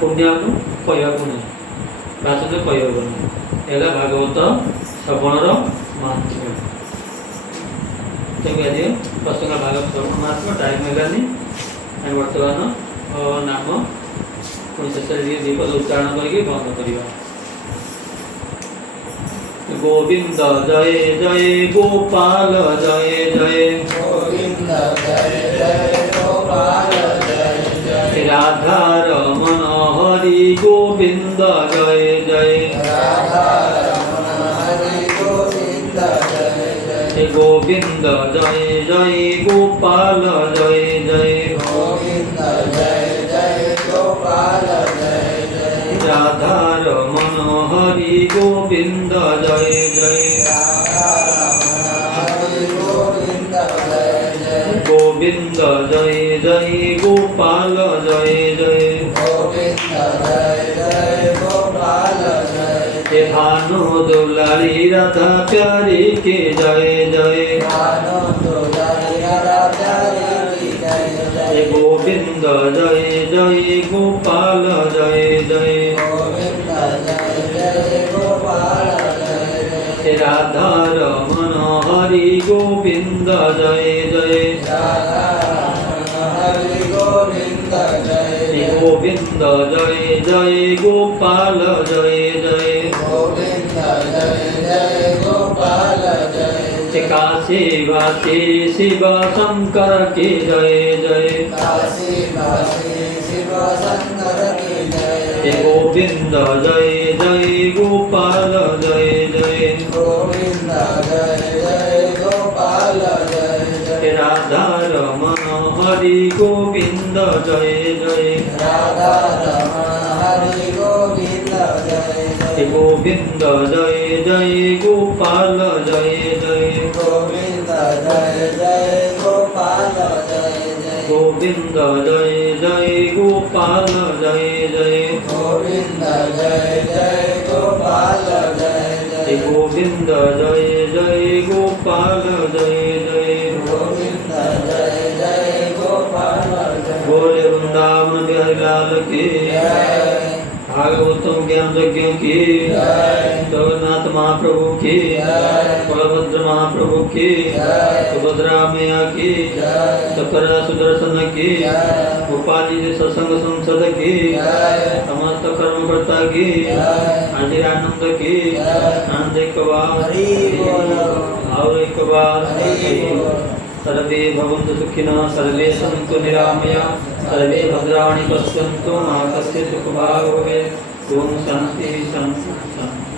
पुण्य को कहू ना बाचन कहना भागवत श्रवणर महात्म्य आज प्रसंग भागवत श्रवण महात्म्य टाइम है बर्तमान नाम पुणी शेष दीपद उच्चारण करके बंद करवा गोविंद जय जय गोपाल जय जय गोविंद जय जय गोपाल जय जय राधा रमण हरि गोविंद जय जय राधा रमण हरि गोविंद जय जय गोविंद जय जय गोपाल जय जय गोविंद जय जय गोपाल जय जय राधा रमण हरि गोविंद जय जय राधा रमण हरि गोविंद जय जय गोविंद जय जय गोपाल जय जय गोविंद जय जय गोपाल जय हे भानु दुलारी राधा प्यारी के जय जय भानु दुलारी राधा की जय जय गोविंद जय जय गोपाल जय जय गोविंद जय जय गोपाल जय जय राधा रमण हरि गोविंद जय जय राधा रमण हरि गोविंद जय जय गोविंद जय जय गोपाल जय जय गोविंद जय जय गोपाल जय जय काशी वासी शिव शंकर के जय जय काशी वासी शिव शंकर की जय गोविंद जय जय गोपाल जय जय गोविंद जय जय गोपाल जय जय राधा रमण हरि गोविंद जय जय राधा रमण हरि गोविंद जय जय गोविंद जय जय गोपाल जय जय गोविंद जय जय गोपाल जय जय गोविंद जय जय गोपाल जय जय गोविंद जय जय गोपाल जय जय गोविंद जय जय गोपाल जय जय गोविंद जय जय गोपाल जय बोले वृंदावन बिहारी लाल की जय भागवतम ज्ञान यज्ञ की जय जगन्नाथ महाप्रभु की जय बलभद्र महाप्रभु की जय सुभद्रा मैया की जय सकरा सुदर्शन की जय गोपाल जी सत्संग संसद की जय समस्त कर्मकर्ता की जय हाजिर आनंद की जय आनंद एक बार हरि बोल और एक बार हरि बोल सर्वे भवन्तु सुखिनः सर्वे सन्तु निरामया सर्वे भद्राणि पश्यन्तु मा कश्चित् दुःखभाग् भवेत् ओम शांति शांति शांति।